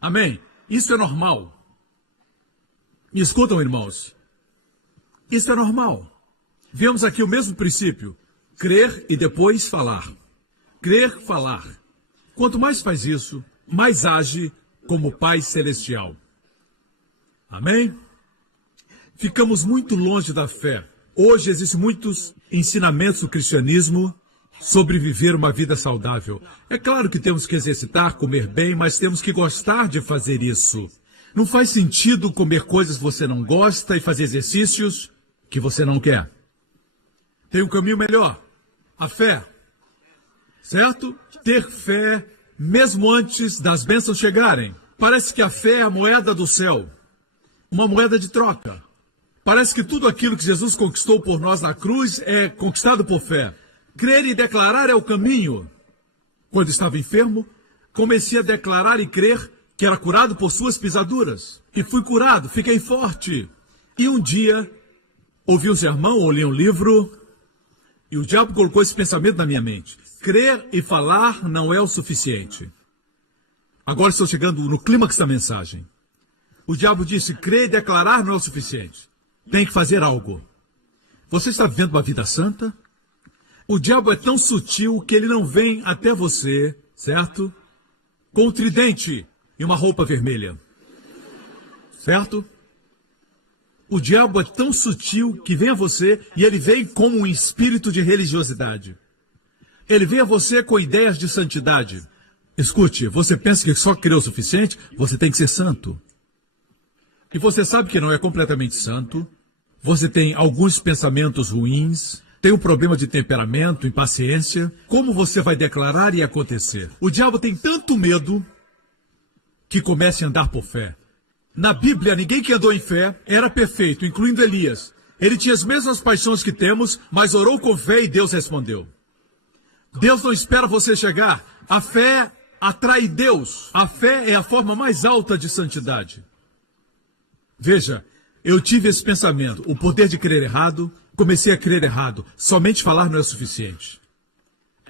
Amém? Isso é normal. Me escutam, irmãos? Isso é normal. Vemos aqui o mesmo princípio. Crer e depois falar. Crer, falar. Quanto mais faz isso, mais age como Pai Celestial. Amém? Ficamos muito longe da fé. Hoje existem muitos ensinamentos do cristianismo sobre viver uma vida saudável. É claro que temos que exercitar, comer bem, mas temos que gostar de fazer isso. Não faz sentido comer coisas que você não gosta e fazer exercícios que você não quer. Tem um caminho melhor. A fé. Certo? Ter fé mesmo antes das bênçãos chegarem. Parece que a fé é a moeda do céu. Uma moeda de troca. Parece que tudo aquilo que Jesus conquistou por nós na cruz é conquistado por fé. Crer e declarar é o caminho. Quando estava enfermo, comecei a declarar e crer que era curado por suas pisaduras. E fui curado, fiquei forte. E um dia, ouvi um sermão ou li um livro, e o diabo colocou esse pensamento na minha mente. Crer e falar não é o suficiente. Agora estou chegando no clímax da mensagem. O diabo disse, crer e declarar não é o suficiente. Tem que fazer algo. Você está vivendo uma vida santa? O diabo é tão sutil que ele não vem até você, certo? Com um tridente e uma roupa vermelha. Certo? O diabo é tão sutil que vem a você e ele vem como um espírito de religiosidade. Ele vem a você com ideias de santidade. Escute, você pensa que só crê o suficiente? Você tem que ser santo. E você sabe que não é completamente santo. Você tem alguns pensamentos ruins. tem um problema de temperamento, impaciência, como você vai declarar e acontecer? O diabo tem tanto medo que comece a andar por fé. Na Bíblia, ninguém que andou em fé era perfeito, incluindo Elias. Ele tinha as mesmas paixões que temos, mas orou com fé e Deus respondeu. Deus não espera você chegar. A fé atrai Deus. A fé é a forma mais alta de santidade. Veja, eu tive esse pensamento, o poder de crer errado, comecei a crer errado, somente falar não é suficiente.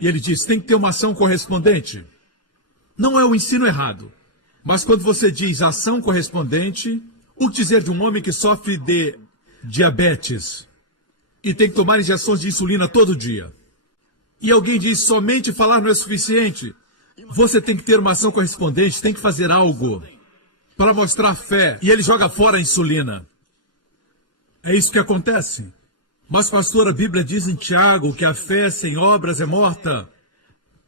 E ele diz, tem que ter uma ação correspondente. Não é o ensino errado, mas quando você diz ação correspondente, o que dizer de um homem que sofre de diabetes e tem que tomar injeções de insulina todo dia? E alguém diz, somente falar não é suficiente. Você tem que ter uma ação correspondente, tem que fazer algo para mostrar fé. E ele joga fora a insulina. É isso que acontece. Mas, pastor, a Bíblia diz em Tiago que a fé sem obras é morta.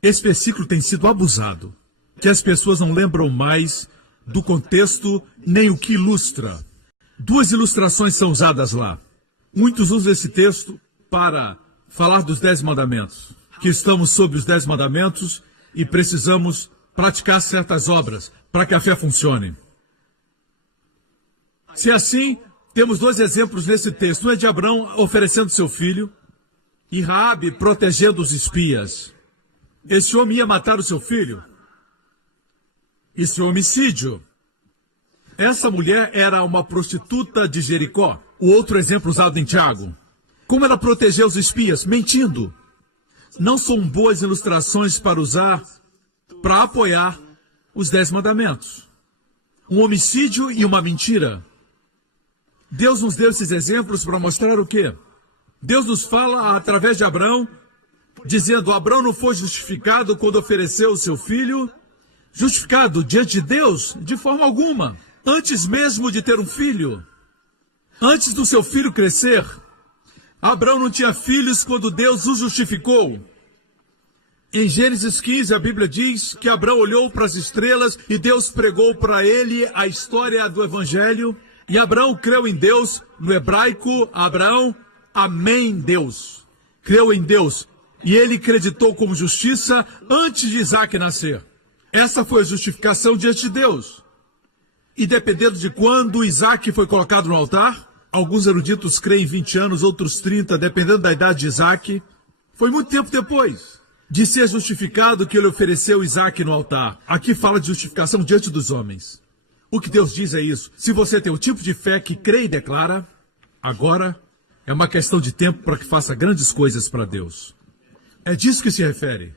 Esse versículo tem sido abusado, que as pessoas não lembram mais do contexto nem o que ilustra. Duas ilustrações são usadas lá. Muitos usam esse texto para falar dos 10 mandamentos, que estamos sob os 10 mandamentos e precisamos praticar certas obras para que a fé funcione. Se é assim, temos dois exemplos nesse texto. Um é de Abrão oferecendo seu filho e Raabe protegendo os espias. Esse homem ia matar o seu filho. Isso é homicídio. Essa mulher era uma prostituta de Jericó. O outro exemplo usado em Tiago. Como ela protegeu os espias? Mentindo. Não são boas ilustrações para usar, para apoiar os 10 mandamentos. Um homicídio e uma mentira. Deus nos deu esses exemplos para mostrar o quê? Deus nos fala através de Abrão, dizendo, Abrão não foi justificado quando ofereceu o seu filho. Justificado diante de Deus? De forma alguma. Antes mesmo de ter um filho. Antes do seu filho crescer. Abrão não tinha filhos quando Deus o justificou. Em Gênesis 15, a Bíblia diz que Abrão olhou para as estrelas e Deus pregou para ele a história do Evangelho. E Abrão creu em Deus, no hebraico, Abraão, amém, Deus. Creu em Deus e ele acreditou como justiça antes de Isaac nascer. Essa foi a justificação diante de Deus. E dependendo de quando Isaac foi colocado no altar, alguns eruditos creem em 20 anos, outros 30, dependendo da idade de Isaac. Foi muito tempo depois de ser justificado que ele ofereceu Isaac no altar. Aqui fala de justificação diante dos homens. O que Deus diz é isso. Se você tem o tipo de fé que crê e declara, agora é uma questão de tempo para que faça grandes coisas para Deus. É disso que se refere.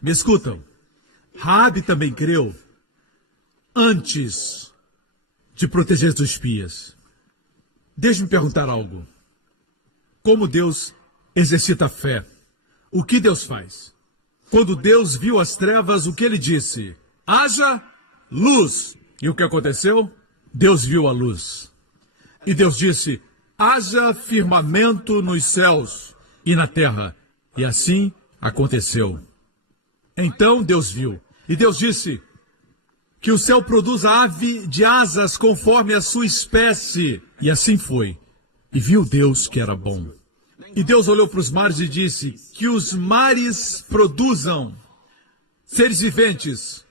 Me escutam. Raabe também creu antes de proteger os espias. Deixe-me perguntar algo. Como Deus exercita a fé? O que Deus faz? Quando Deus viu as trevas, o que ele disse? Haja luz. E o que aconteceu? Deus viu a luz. E Deus disse, haja firmamento nos céus e na terra. E assim aconteceu. Então Deus viu. E Deus disse que o céu produza ave de asas conforme a sua espécie. E assim foi. E viu Deus que era bom. E Deus olhou para os mares e disse que os mares produzam seres viventes.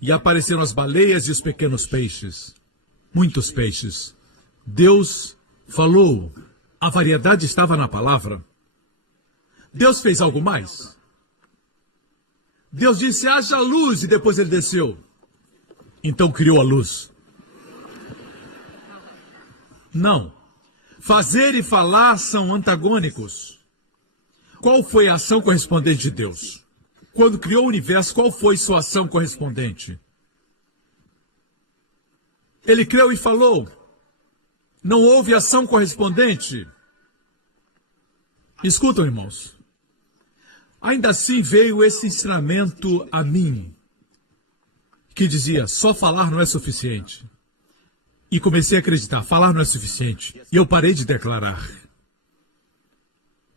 E apareceram as baleias e os pequenos peixes. Muitos peixes. Deus falou. A variedade estava na palavra. Deus fez algo mais. Deus disse, haja luz, e depois ele desceu. Então criou a luz. Não. Fazer e falar são antagônicos. Qual foi a ação correspondente de Deus? Quando criou o universo, qual foi sua ação correspondente? Ele creu e falou. Não houve ação correspondente. Escutam, irmãos. Ainda assim veio esse ensinamento a mim, que dizia, só falar não é suficiente. E comecei a acreditar, falar não é suficiente. E eu parei de declarar.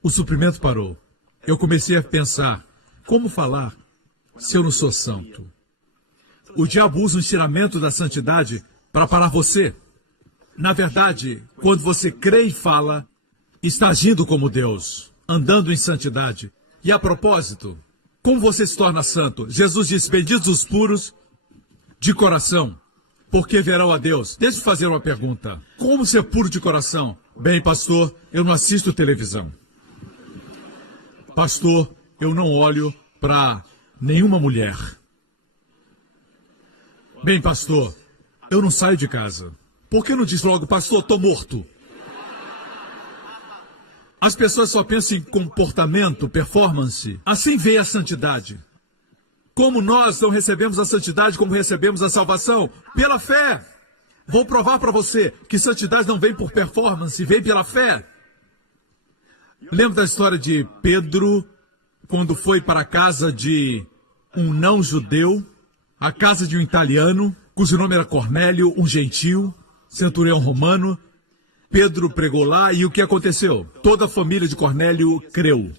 O suprimento parou. Eu comecei a pensar, como falar se eu não sou santo? O diabo usa o ensinamento da santidade para parar você. Na verdade, quando você crê e fala, está agindo como Deus, andando em santidade. E a propósito, como você se torna santo? Jesus disse, benditos os puros de coração, porque verão a Deus. Deixa eu fazer uma pergunta. Como ser puro de coração? Bem, pastor, eu não assisto televisão. Pastor, eu não olho para nenhuma mulher. Bem, pastor, eu não saio de casa. Por que não diz logo, pastor, estou morto? As pessoas só pensam em comportamento, performance. Assim veio a santidade. Como nós não recebemos a santidade como recebemos a salvação? Pela fé. Vou provar para você que santidade não vem por performance, vem pela fé. Lembra da história de Pedro, quando foi para a casa de um não-judeu, a casa de um italiano, cujo nome era Cornélio, um gentio, centurião romano. Pedro pregou lá e o que aconteceu? Toda a família de Cornélio creu.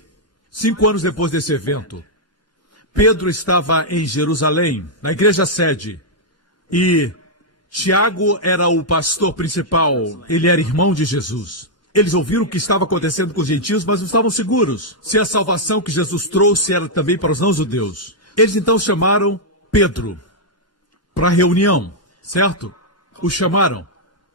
5 anos depois desse evento, Pedro estava em Jerusalém, na igreja sede, e Tiago era o pastor principal, ele era irmão de Jesus. Eles ouviram o que estava acontecendo com os gentios, mas não estavam seguros se a salvação que Jesus trouxe era também para os não-judeus. Eles então chamaram Pedro para a reunião, certo? O chamaram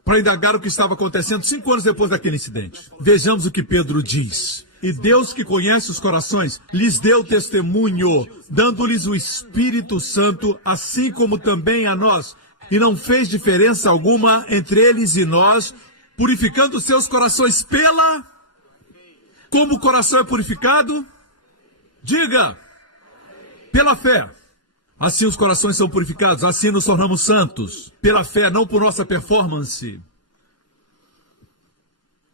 para indagar o que estava acontecendo 5 anos depois daquele incidente. Vejamos o que Pedro diz. E Deus, que conhece os corações, lhes deu testemunho, dando-lhes o Espírito Santo, assim como também a nós. E não fez diferença alguma entre eles e nós, purificando seus corações pela... Como o coração é purificado? Diga! Pela fé. Assim os corações são purificados, assim nos tornamos santos. Pela fé, não por nossa performance.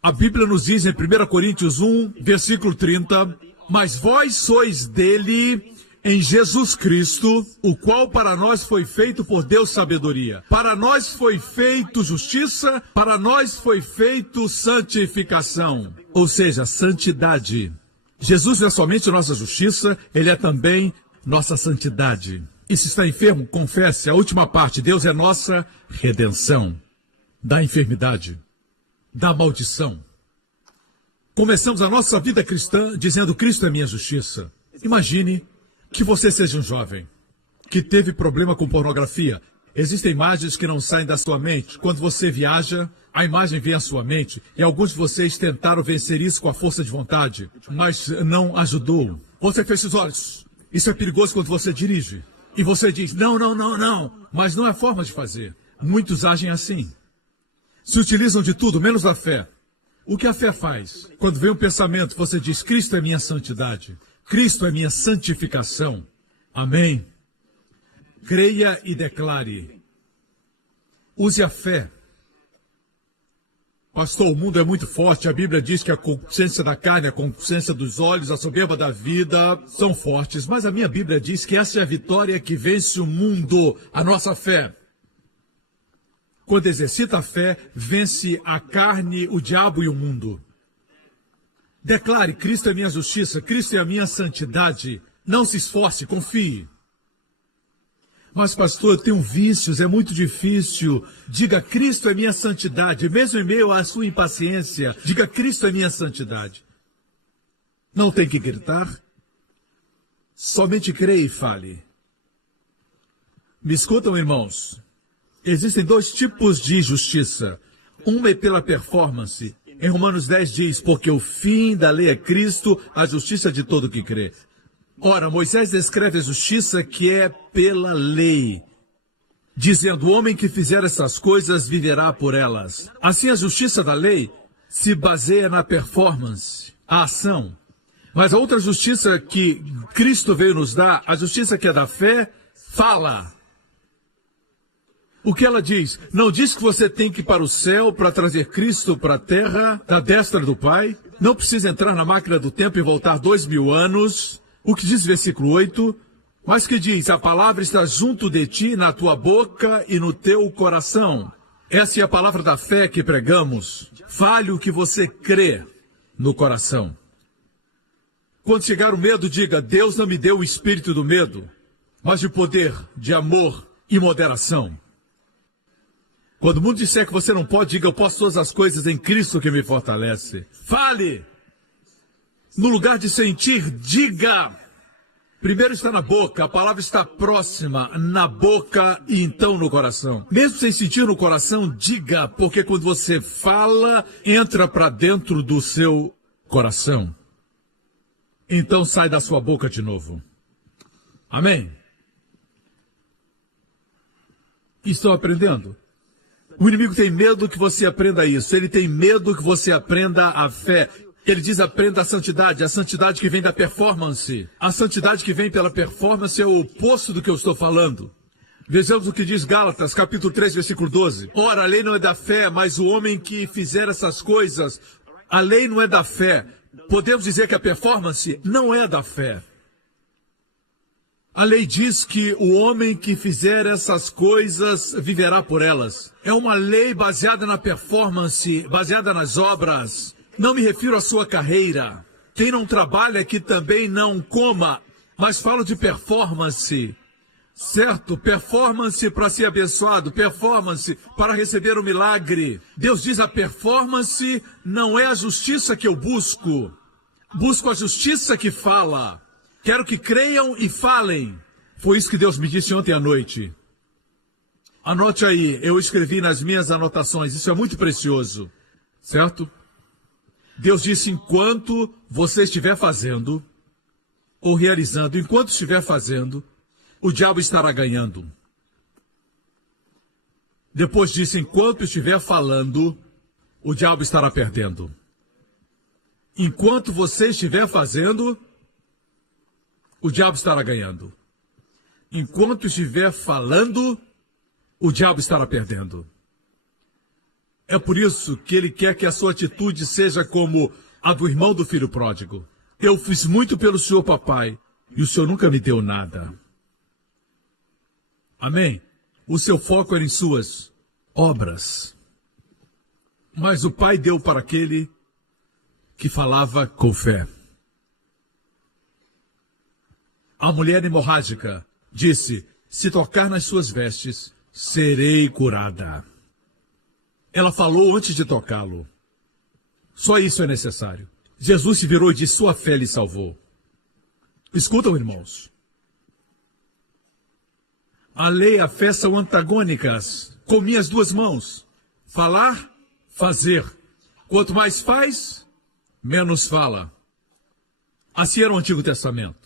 A Bíblia nos diz em 1 Coríntios 1, versículo 30, mas vós sois dele em Jesus Cristo, o qual para nós foi feito por Deus sabedoria. Para nós foi feito justiça, para nós foi feito santificação. Ou seja, santidade. Jesus não é somente nossa justiça, ele é também nossa santidade. E se está enfermo, confesse a última parte. Deus é nossa redenção da enfermidade, da maldição. Começamos a nossa vida cristã dizendo Cristo é minha justiça. Imagine que você seja um jovem que teve problema com pornografia. Existem imagens que não saem da sua mente. Quando você viaja, a imagem vem à sua mente. E alguns de vocês tentaram vencer isso com a força de vontade, mas não ajudou. Você fecha os olhos. Isso é perigoso quando você dirige. E você diz, não. Mas não é a forma de fazer. Muitos agem assim. Se utilizam de tudo, menos da fé. O que a fé faz? Quando vem um pensamento, você diz, Cristo é minha santidade. Cristo é minha santificação. Amém? Creia e declare. Use a fé. Pastor, o mundo é muito forte. A Bíblia diz que a consciência da carne, a consciência dos olhos, a soberba da vida são fortes. Mas a minha Bíblia diz que essa é a vitória que vence o mundo, a nossa fé. Quando exercita a fé, vence a carne, o diabo e o mundo. Declare, Cristo é minha justiça, Cristo é a minha santidade. Não se esforce, confie. Mas, pastor, eu tenho vícios, é muito difícil. Diga, Cristo é minha santidade. Mesmo em meio à sua impaciência, diga, Cristo é minha santidade. Não tem que gritar. Somente creia e fale. Me escutam, irmãos. Existem 2 tipos de justiça. Uma é pela performance. Em Romanos 10 diz, porque o fim da lei é Cristo, a justiça de todo que crê. Ora, Moisés descreve a justiça que é pela lei, dizendo, o homem que fizer essas coisas viverá por elas. Assim, a justiça da lei se baseia na performance, a ação. Mas a outra justiça que Cristo veio nos dar, a justiça que é da fé, fala. O que ela diz? Não diz que você tem que ir para o céu para trazer Cristo para a terra, da destra do Pai. Não precisa entrar na máquina do tempo e voltar 2000 anos. O que diz o versículo 8? Mas que diz, a palavra está junto de ti, na tua boca e no teu coração. Essa é a palavra da fé que pregamos. Fale o que você crê no coração. Quando chegar o medo, diga, Deus não me deu o espírito do medo, mas de poder, de amor e moderação. Quando o mundo disser que você não pode, diga: eu posso todas as coisas em Cristo que me fortalece. Fale. No lugar de sentir, diga. Primeiro está na boca, a palavra está próxima, na boca e então no coração. Mesmo sem sentir no coração, diga, porque quando você fala, entra para dentro do seu coração. Então sai da sua boca de novo. Amém? Estão aprendendo? O inimigo tem medo que você aprenda isso. Ele tem medo que você aprenda a fé. Ele diz: aprenda a santidade que vem da performance. A santidade que vem pela performance é o oposto do que eu estou falando. Vejamos o que diz Gálatas, capítulo 3, versículo 12. Ora, a lei não é da fé, mas o homem que fizer essas coisas, a lei não é da fé. Podemos dizer que a performance não é da fé. A lei diz que o homem que fizer essas coisas viverá por elas. É uma lei baseada na performance, baseada nas obras. Não me refiro à sua carreira. Quem não trabalha que também não coma, mas falo de performance. Certo? Performance para ser abençoado, performance para receber o milagre. Deus diz: a performance não é a justiça que eu busco. Busco a justiça que fala. Quero que creiam e falem. Foi isso que Deus me disse ontem à noite. Anote aí, eu escrevi nas minhas anotações, isso é muito precioso. Certo? Deus disse: enquanto você estiver fazendo, ou realizando, enquanto estiver fazendo, o diabo estará ganhando. Depois disse: enquanto estiver falando, o diabo estará perdendo. Enquanto você estiver fazendo, o diabo estará ganhando. Enquanto estiver falando, o diabo estará perdendo. É por isso que ele quer que a sua atitude seja como a do irmão do filho pródigo. Eu fiz muito pelo senhor, papai, e o senhor nunca me deu nada. Amém? O seu foco era em suas obras. Mas o pai deu para aquele que falava com fé. A mulher hemorrágica disse: se tocar nas suas vestes, serei curada. Ela falou antes de tocá-lo. Só isso é necessário. Jesus se virou e disse: sua fé lhe salvou. Escutam, irmãos. A lei e a fé são antagônicas. Com minhas duas mãos. Falar, fazer. Quanto mais faz, menos fala. Assim era o Antigo Testamento.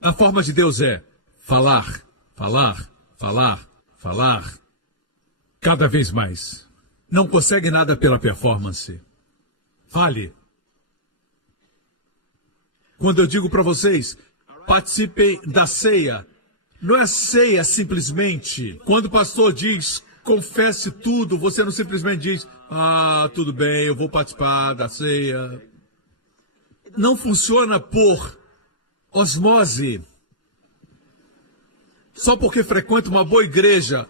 A forma de Deus é falar, falar, falar, falar. Cada vez mais. Não consegue nada pela performance. Fale. Quando eu digo para vocês, participem da ceia, não é ceia simplesmente. Quando o pastor diz, confesse tudo, você não simplesmente diz: ah, tudo bem, eu vou participar da ceia. Não funciona por osmose. Só porque frequenta uma boa igreja,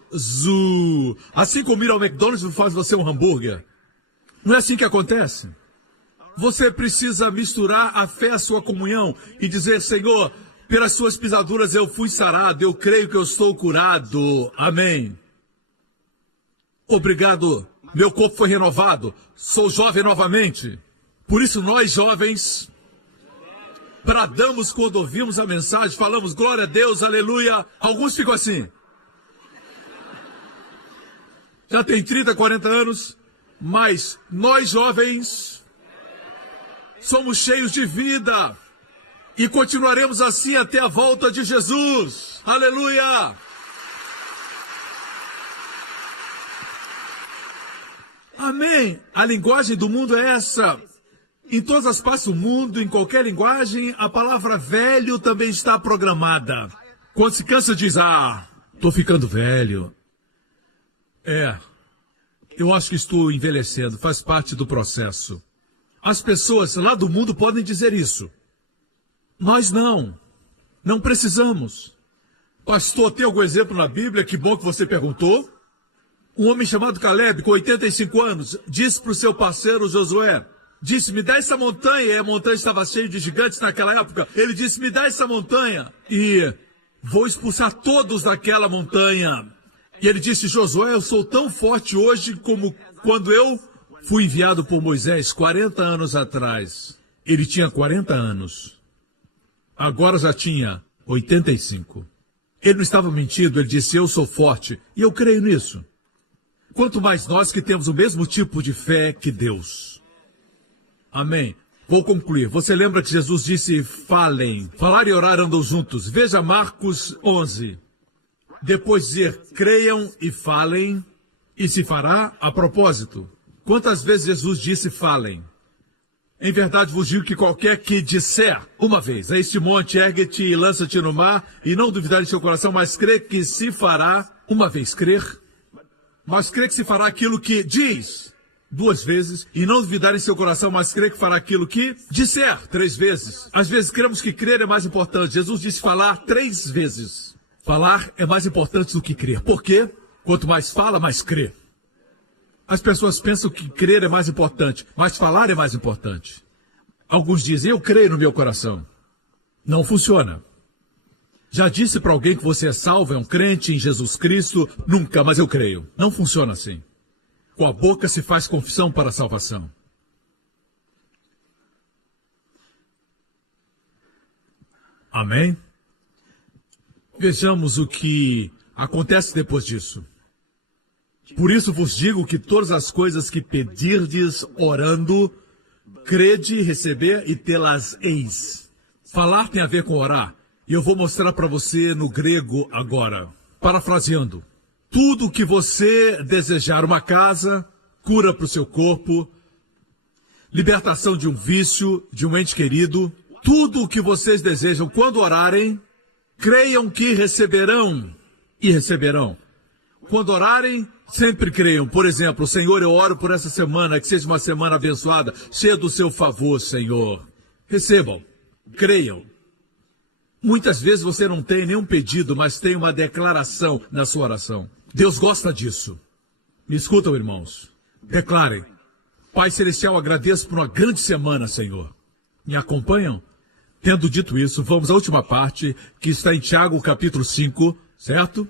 assim como ir ao McDonald's não faz você um hambúrguer. Não é assim que acontece. Você precisa misturar a fé à sua comunhão e dizer: Senhor, pelas suas pisaduras eu fui sarado, eu creio que eu estou curado. Amém. Obrigado, meu corpo foi renovado, sou jovem novamente. Por isso nós jovens bradamos quando ouvimos a mensagem, falamos glória a Deus, aleluia. Alguns ficam assim. Já tem 30, 40 anos, mas nós jovens somos cheios de vida e continuaremos assim até a volta de Jesus. Aleluia! Amém! A linguagem do mundo é essa. Em todas as partes do mundo, em qualquer linguagem, a palavra velho também está programada. Quando se cansa, diz: ah, estou ficando velho. Eu acho que estou envelhecendo, faz parte do processo. As pessoas lá do mundo podem dizer isso. Nós não precisamos. Pastor, tem algum exemplo na Bíblia? Que bom que você perguntou. Um homem chamado Caleb, com 85 anos, disse para o seu parceiro Josué, disse: me dá essa montanha. E a montanha estava cheia de gigantes naquela época. Ele disse: me dá essa montanha e vou expulsar todos daquela montanha. E ele disse: Josué, eu sou tão forte hoje como quando eu fui enviado por Moisés 40 anos atrás. Ele tinha 40 anos. Agora já tinha 85. Ele não estava mentindo, ele disse: eu sou forte. E eu creio nisso. Quanto mais nós que temos o mesmo tipo de fé que Deus. Amém. Vou concluir. Você lembra que Jesus disse: falem. Falar e orar andam juntos. Veja Marcos 11. Depois dizer: creiam e falem, e se fará a propósito. Quantas vezes Jesus disse: falem? Em verdade vos digo que qualquer que disser uma vez a este monte, ergue-te e lança-te no mar, e não duvidar em seu coração, mas crê que se fará, uma vez crer, mas crê que se fará aquilo que diz, 2 vezes, e não duvidar em seu coração, mas crê que fará aquilo que disser 3 vezes. Às vezes cremos que crer é mais importante. Jesus disse falar 3 vezes. Falar é mais importante do que crer. Por quê? Quanto mais fala, mais crê. As pessoas pensam que crer é mais importante, mas falar é mais importante. Alguns dizem: eu creio no meu coração. Não funciona. Já disse para alguém que você é salvo, é um crente em Jesus Cristo? Nunca, mas eu creio. Não funciona assim. Com a boca se faz confissão para a salvação. Amém? Vejamos o que acontece depois disso. Por isso vos digo que todas as coisas que pedirdes orando, crede, receber e tê-las-eis. Falar tem a ver com orar. E eu vou mostrar para você no grego agora. Parafraseando. Tudo o que você desejar, uma casa, cura para o seu corpo, libertação de um vício, de um ente querido, tudo o que vocês desejam quando orarem, creiam que receberão e receberão. Quando orarem, sempre creiam. Por exemplo: Senhor, eu oro por essa semana, que seja uma semana abençoada, cheia do seu favor, Senhor. Recebam, creiam. Muitas vezes você não tem nenhum pedido, mas tem uma declaração na sua oração. Deus gosta disso. Me escutam, irmãos. Declarem: Pai Celestial, agradeço por uma grande semana, Senhor. Me acompanham? Tendo dito isso, vamos à última parte, que está em Tiago, capítulo 5, certo?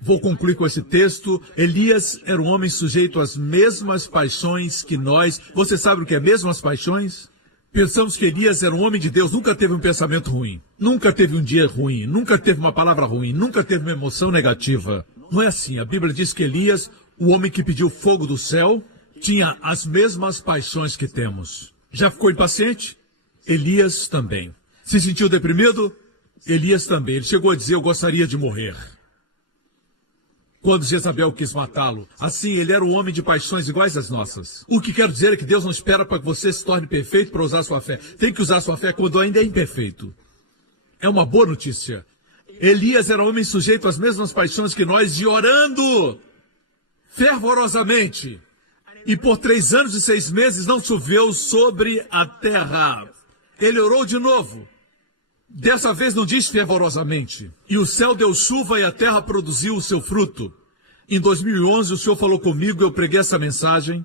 Vou concluir com esse texto. Elias era um homem sujeito às mesmas paixões que nós. Você sabe o que é mesmas paixões? Pensamos que Elias era um homem de Deus, nunca teve um pensamento ruim, nunca teve um dia ruim, nunca teve uma palavra ruim, nunca teve uma emoção negativa. Não é assim. A Bíblia diz que Elias, o homem que pediu fogo do céu, tinha as mesmas paixões que temos. Já ficou impaciente? Elias também. Se sentiu deprimido? Elias também. Ele chegou a dizer: eu gostaria de morrer. Quando Jezabel quis matá-lo, assim, ele era um homem de paixões iguais às nossas. O que quero dizer é que Deus não espera para que você se torne perfeito para usar sua fé. Tem que usar sua fé quando ainda é imperfeito. É uma boa notícia. Elias era um homem sujeito às mesmas paixões que nós, e orando fervorosamente. E por 3 anos e 6 meses não choveu sobre a terra. Ele orou de novo. Dessa vez não diz fervorosamente. E o céu deu chuva e a terra produziu o seu fruto. Em 2011 o Senhor falou comigo, eu preguei essa mensagem,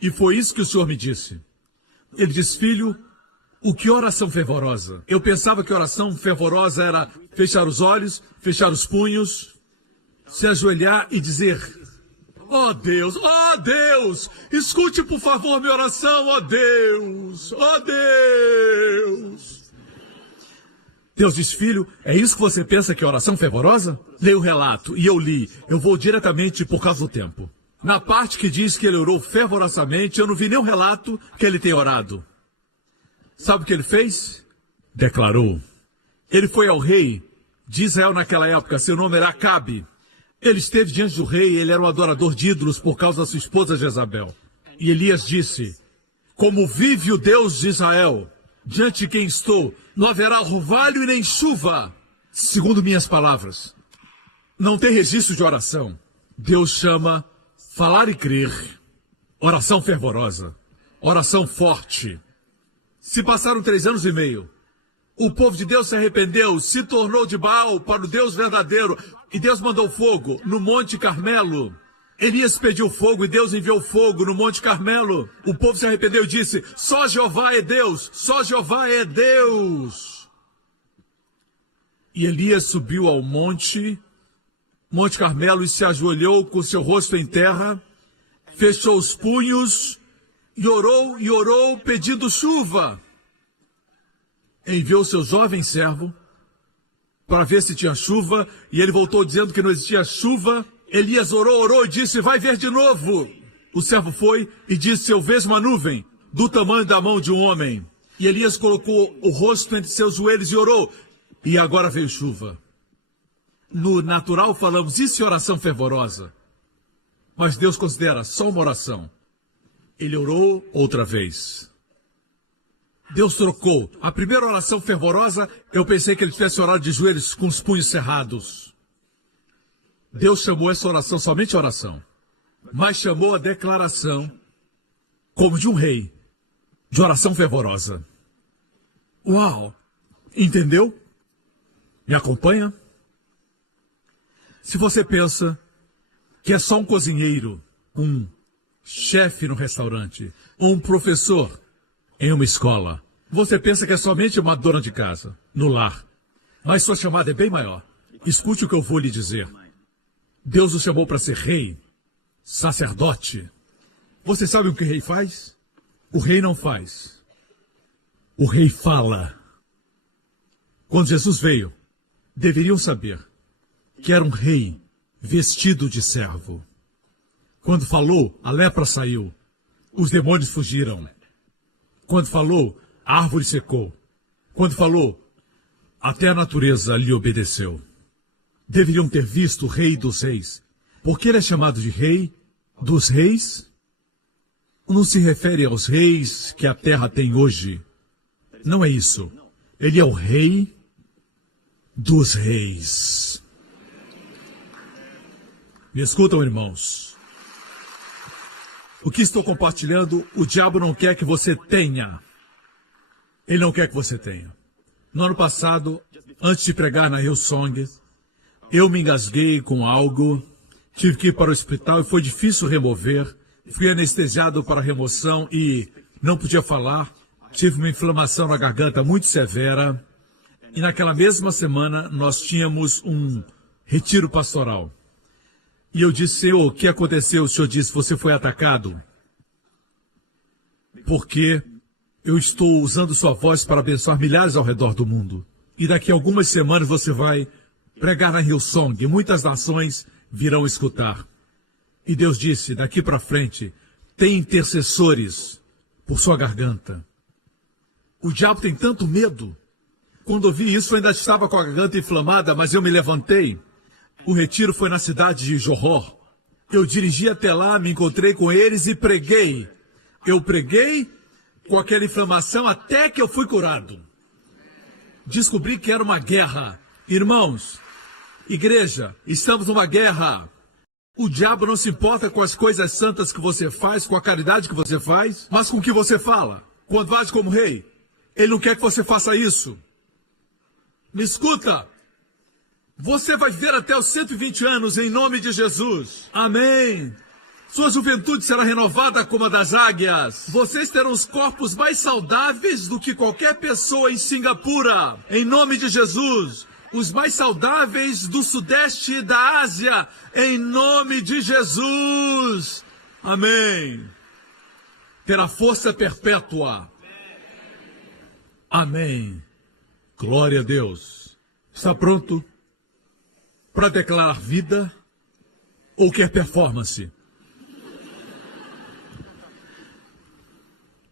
e foi isso que o Senhor me disse. Ele disse: filho, o que oração fervorosa? Eu pensava que oração fervorosa era fechar os olhos, fechar os punhos, se ajoelhar e dizer: ó Deus, escute por favor minha oração, ó Deus, ó Deus. Deus diz: filho, é isso que você pensa que é oração fervorosa? Leia o relato, e eu li. Eu vou diretamente por causa do tempo. Na parte que diz que ele orou fervorosamente, eu não vi nenhum relato que ele tenha orado. Sabe o que ele fez? Declarou. Ele foi ao rei de Israel naquela época, seu nome era Acabe. Ele esteve diante do rei, ele era um adorador de ídolos por causa da sua esposa Jezabel. E Elias disse: como vive o Deus de Israel, diante de quem estou, não haverá orvalho e nem chuva, segundo minhas palavras. Não tem registro de oração. Deus chama falar e crer, oração fervorosa, oração forte. Se passaram 3 anos e meio, o povo de Deus se arrependeu, se tornou de Baal para o Deus verdadeiro, e Deus mandou fogo no Monte Carmelo. Elias pediu fogo e Deus enviou fogo no Monte Carmelo. O povo se arrependeu e disse: só Jeová é Deus, só Jeová é Deus. E Elias subiu ao monte Monte Carmelo e se ajoelhou com seu rosto em terra, fechou os punhos e orou pedindo chuva. Enviou seu jovem servo para ver se tinha chuva, e ele voltou dizendo que não existia chuva. Elias orou e disse: vai ver de novo. O servo foi e disse: eu vejo uma nuvem do tamanho da mão de um homem. E Elias colocou o rosto entre seus joelhos e orou, e agora veio chuva. No natural falamos, isso é oração fervorosa. Mas Deus considera só uma oração. Ele orou outra vez. Deus trocou. A primeira oração fervorosa, eu pensei que ele tivesse orado de joelhos com os punhos cerrados. Deus chamou essa oração somente oração. Mas chamou a declaração como de um rei, de oração fervorosa. Uau! Entendeu? Me acompanha? Se você pensa que é só um cozinheiro, um chefe no restaurante, ou um professor em uma escola, você pensa que é somente uma dona de casa, no lar. Mas sua chamada é bem maior. Escute o que eu vou lhe dizer. Deus o chamou para ser rei, sacerdote. Você sabe o que o rei faz? O rei não faz. O rei fala. Quando Jesus veio, deveriam saber que era um rei vestido de servo. Quando falou, a lepra saiu, os demônios fugiram. Quando falou, a árvore secou. Quando falou, até a natureza lhe obedeceu. Deveriam ter visto o rei dos reis. Porque ele é chamado de rei dos reis? Não se refere aos reis que a terra tem hoje. Não é isso. Ele é o rei dos reis. Me escutam, irmãos. O que estou compartilhando, o diabo não quer que você tenha. Ele não quer que você tenha. No ano passado, antes de pregar na Hillsong, eu me engasguei com algo, tive que ir para o hospital e foi difícil remover. Fui anestesiado para remoção e não podia falar. Tive uma inflamação na garganta muito severa. E naquela mesma semana, nós tínhamos um retiro pastoral. E eu disse: Senhor, o que aconteceu? O Senhor disse: você foi atacado. Porque eu estou usando sua voz para abençoar milhares ao redor do mundo. E daqui a algumas semanas você vai pregar na Hillsong. E muitas nações virão escutar. E Deus disse: daqui para frente, tem intercessores por sua garganta. O diabo tem tanto medo. Quando eu vi isso, eu ainda estava com a garganta inflamada, mas eu me levantei. O retiro foi na cidade de Johor. Eu dirigi até lá, me encontrei com eles e preguei. Eu preguei com aquela inflamação até que eu fui curado. Descobri que era uma guerra. Irmãos, igreja, estamos numa guerra. O diabo não se importa com as coisas santas que você faz, com a caridade que você faz, mas com o que você fala. Quando age como rei, ele não quer que você faça isso. Me escuta. Você vai viver até os 120 anos em nome de Jesus. Amém. Sua juventude será renovada como a das águias. Vocês terão os corpos mais saudáveis do que qualquer pessoa em Singapura. Em nome de Jesus. Os mais saudáveis do sudeste da Ásia. Em nome de Jesus. Amém. Terá força perpétua. Amém. Glória a Deus. Está pronto para declarar vida ou quer performance?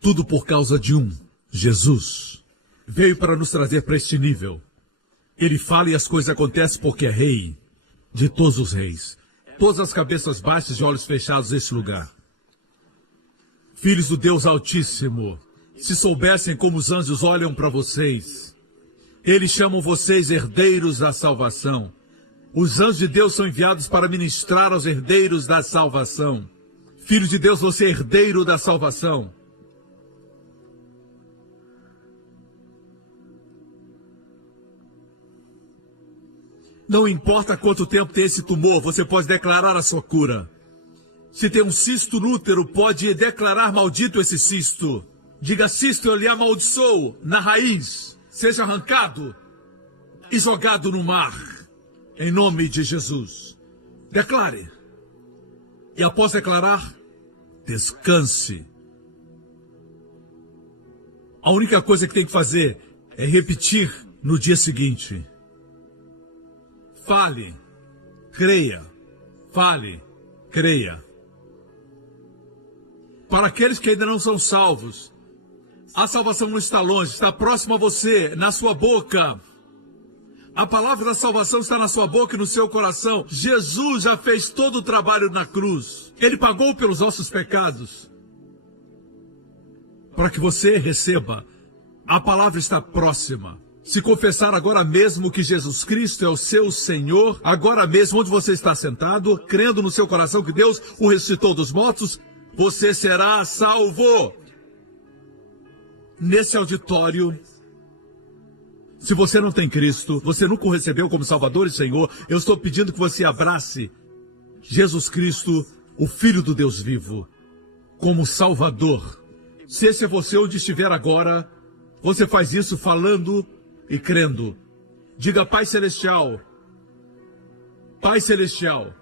Tudo por causa de Jesus. Veio para nos trazer para este nível. Ele fala e as coisas acontecem porque é rei de todos os reis. Todas as cabeças baixas e olhos fechados neste lugar. Filhos do Deus Altíssimo, se soubessem como os anjos olham para vocês, eles chamam vocês herdeiros da salvação. Os anjos de Deus são enviados para ministrar aos herdeiros da salvação. Filho de Deus, você é herdeiro da salvação. Não importa quanto tempo tem esse tumor, você pode declarar a sua cura. Se tem um cisto no útero, pode declarar maldito esse cisto. Diga: cisto, eu lhe amaldiçoo na raiz. Seja arrancado e jogado no mar. Em nome de Jesus. Declare. E após declarar, descanse. A única coisa que tem que fazer é repetir no dia seguinte. Fale, creia. Fale, creia. Para aqueles que ainda não são salvos, a salvação não está longe, está próximo a você, na sua boca. A palavra da salvação está na sua boca e no seu coração. Jesus já fez todo o trabalho na cruz. Ele pagou pelos nossos pecados. Para que você receba, a palavra está próxima. Se confessar agora mesmo que Jesus Cristo é o seu Senhor, agora mesmo onde você está sentado, crendo no seu coração que Deus o ressuscitou dos mortos, você será salvo. Nesse auditório, se você não tem Cristo, você nunca o recebeu como Salvador e Senhor, eu estou pedindo que você abrace Jesus Cristo, o Filho do Deus vivo, como Salvador. Se esse é você onde estiver agora, você faz isso falando e crendo. Diga: Pai Celestial, Pai Celestial,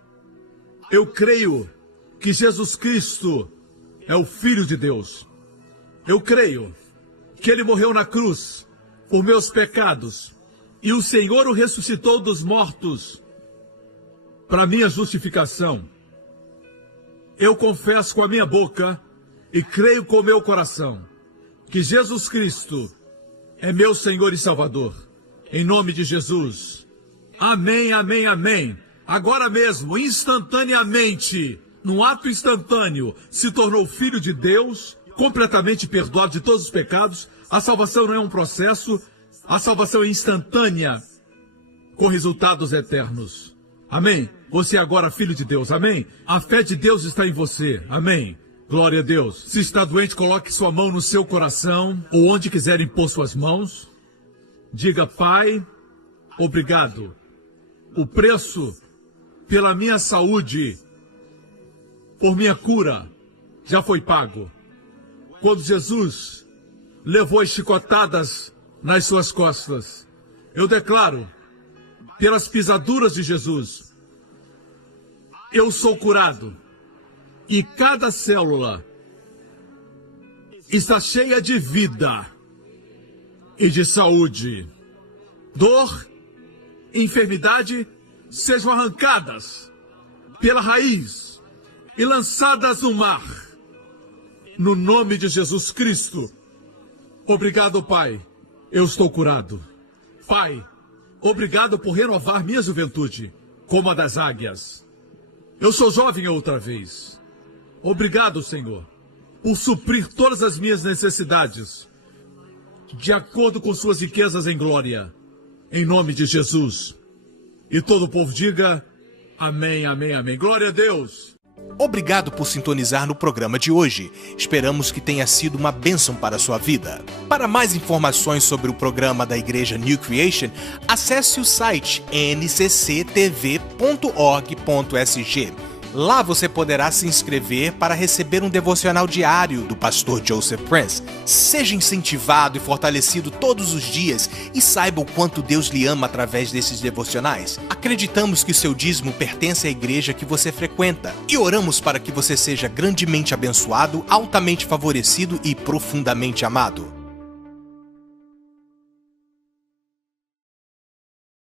eu creio que Jesus Cristo é o Filho de Deus. Eu creio que Ele morreu na cruz por meus pecados e o Senhor o ressuscitou dos mortos para minha justificação. Eu confesso com a minha boca e creio com o meu coração que Jesus Cristo é meu Senhor e Salvador. Em nome de Jesus. Amém, amém, amém. Agora mesmo, instantaneamente, num ato instantâneo, se tornou filho de Deus, completamente perdoado de todos os pecados. A salvação não é um processo, a salvação é instantânea, com resultados eternos. Amém? Você é agora filho de Deus, amém? A fé de Deus está em você, amém? Glória a Deus. Se está doente, coloque sua mão no seu coração, ou onde quiser impor suas mãos. Diga: Pai, obrigado. O preço pela minha saúde, por minha cura, já foi pago. Quando Jesus levou as chicotadas nas suas costas, eu declaro, pelas pisaduras de Jesus, eu sou curado. E cada célula está cheia de vida e de saúde. Dor, enfermidade, sejam arrancadas pela raiz e lançadas no mar. No nome de Jesus Cristo. Obrigado, Pai. Eu estou curado. Pai, obrigado por renovar minha juventude, como a das águias. Eu sou jovem outra vez. Obrigado, Senhor, por suprir todas as minhas necessidades, de acordo com suas riquezas em glória, em nome de Jesus. E todo o povo diga: amém, amém, amém. Glória a Deus. Obrigado por sintonizar no programa de hoje. Esperamos que tenha sido uma bênção para a sua vida. Para mais informações sobre o programa da Igreja New Creation, acesse o site ncctv.org.sg. Lá você poderá se inscrever para receber um devocional diário do pastor Joseph Prince. Seja incentivado e fortalecido todos os dias e saiba o quanto Deus lhe ama através desses devocionais. Acreditamos que o seu dízimo pertence à igreja que você frequenta e oramos para que você seja grandemente abençoado, altamente favorecido e profundamente amado.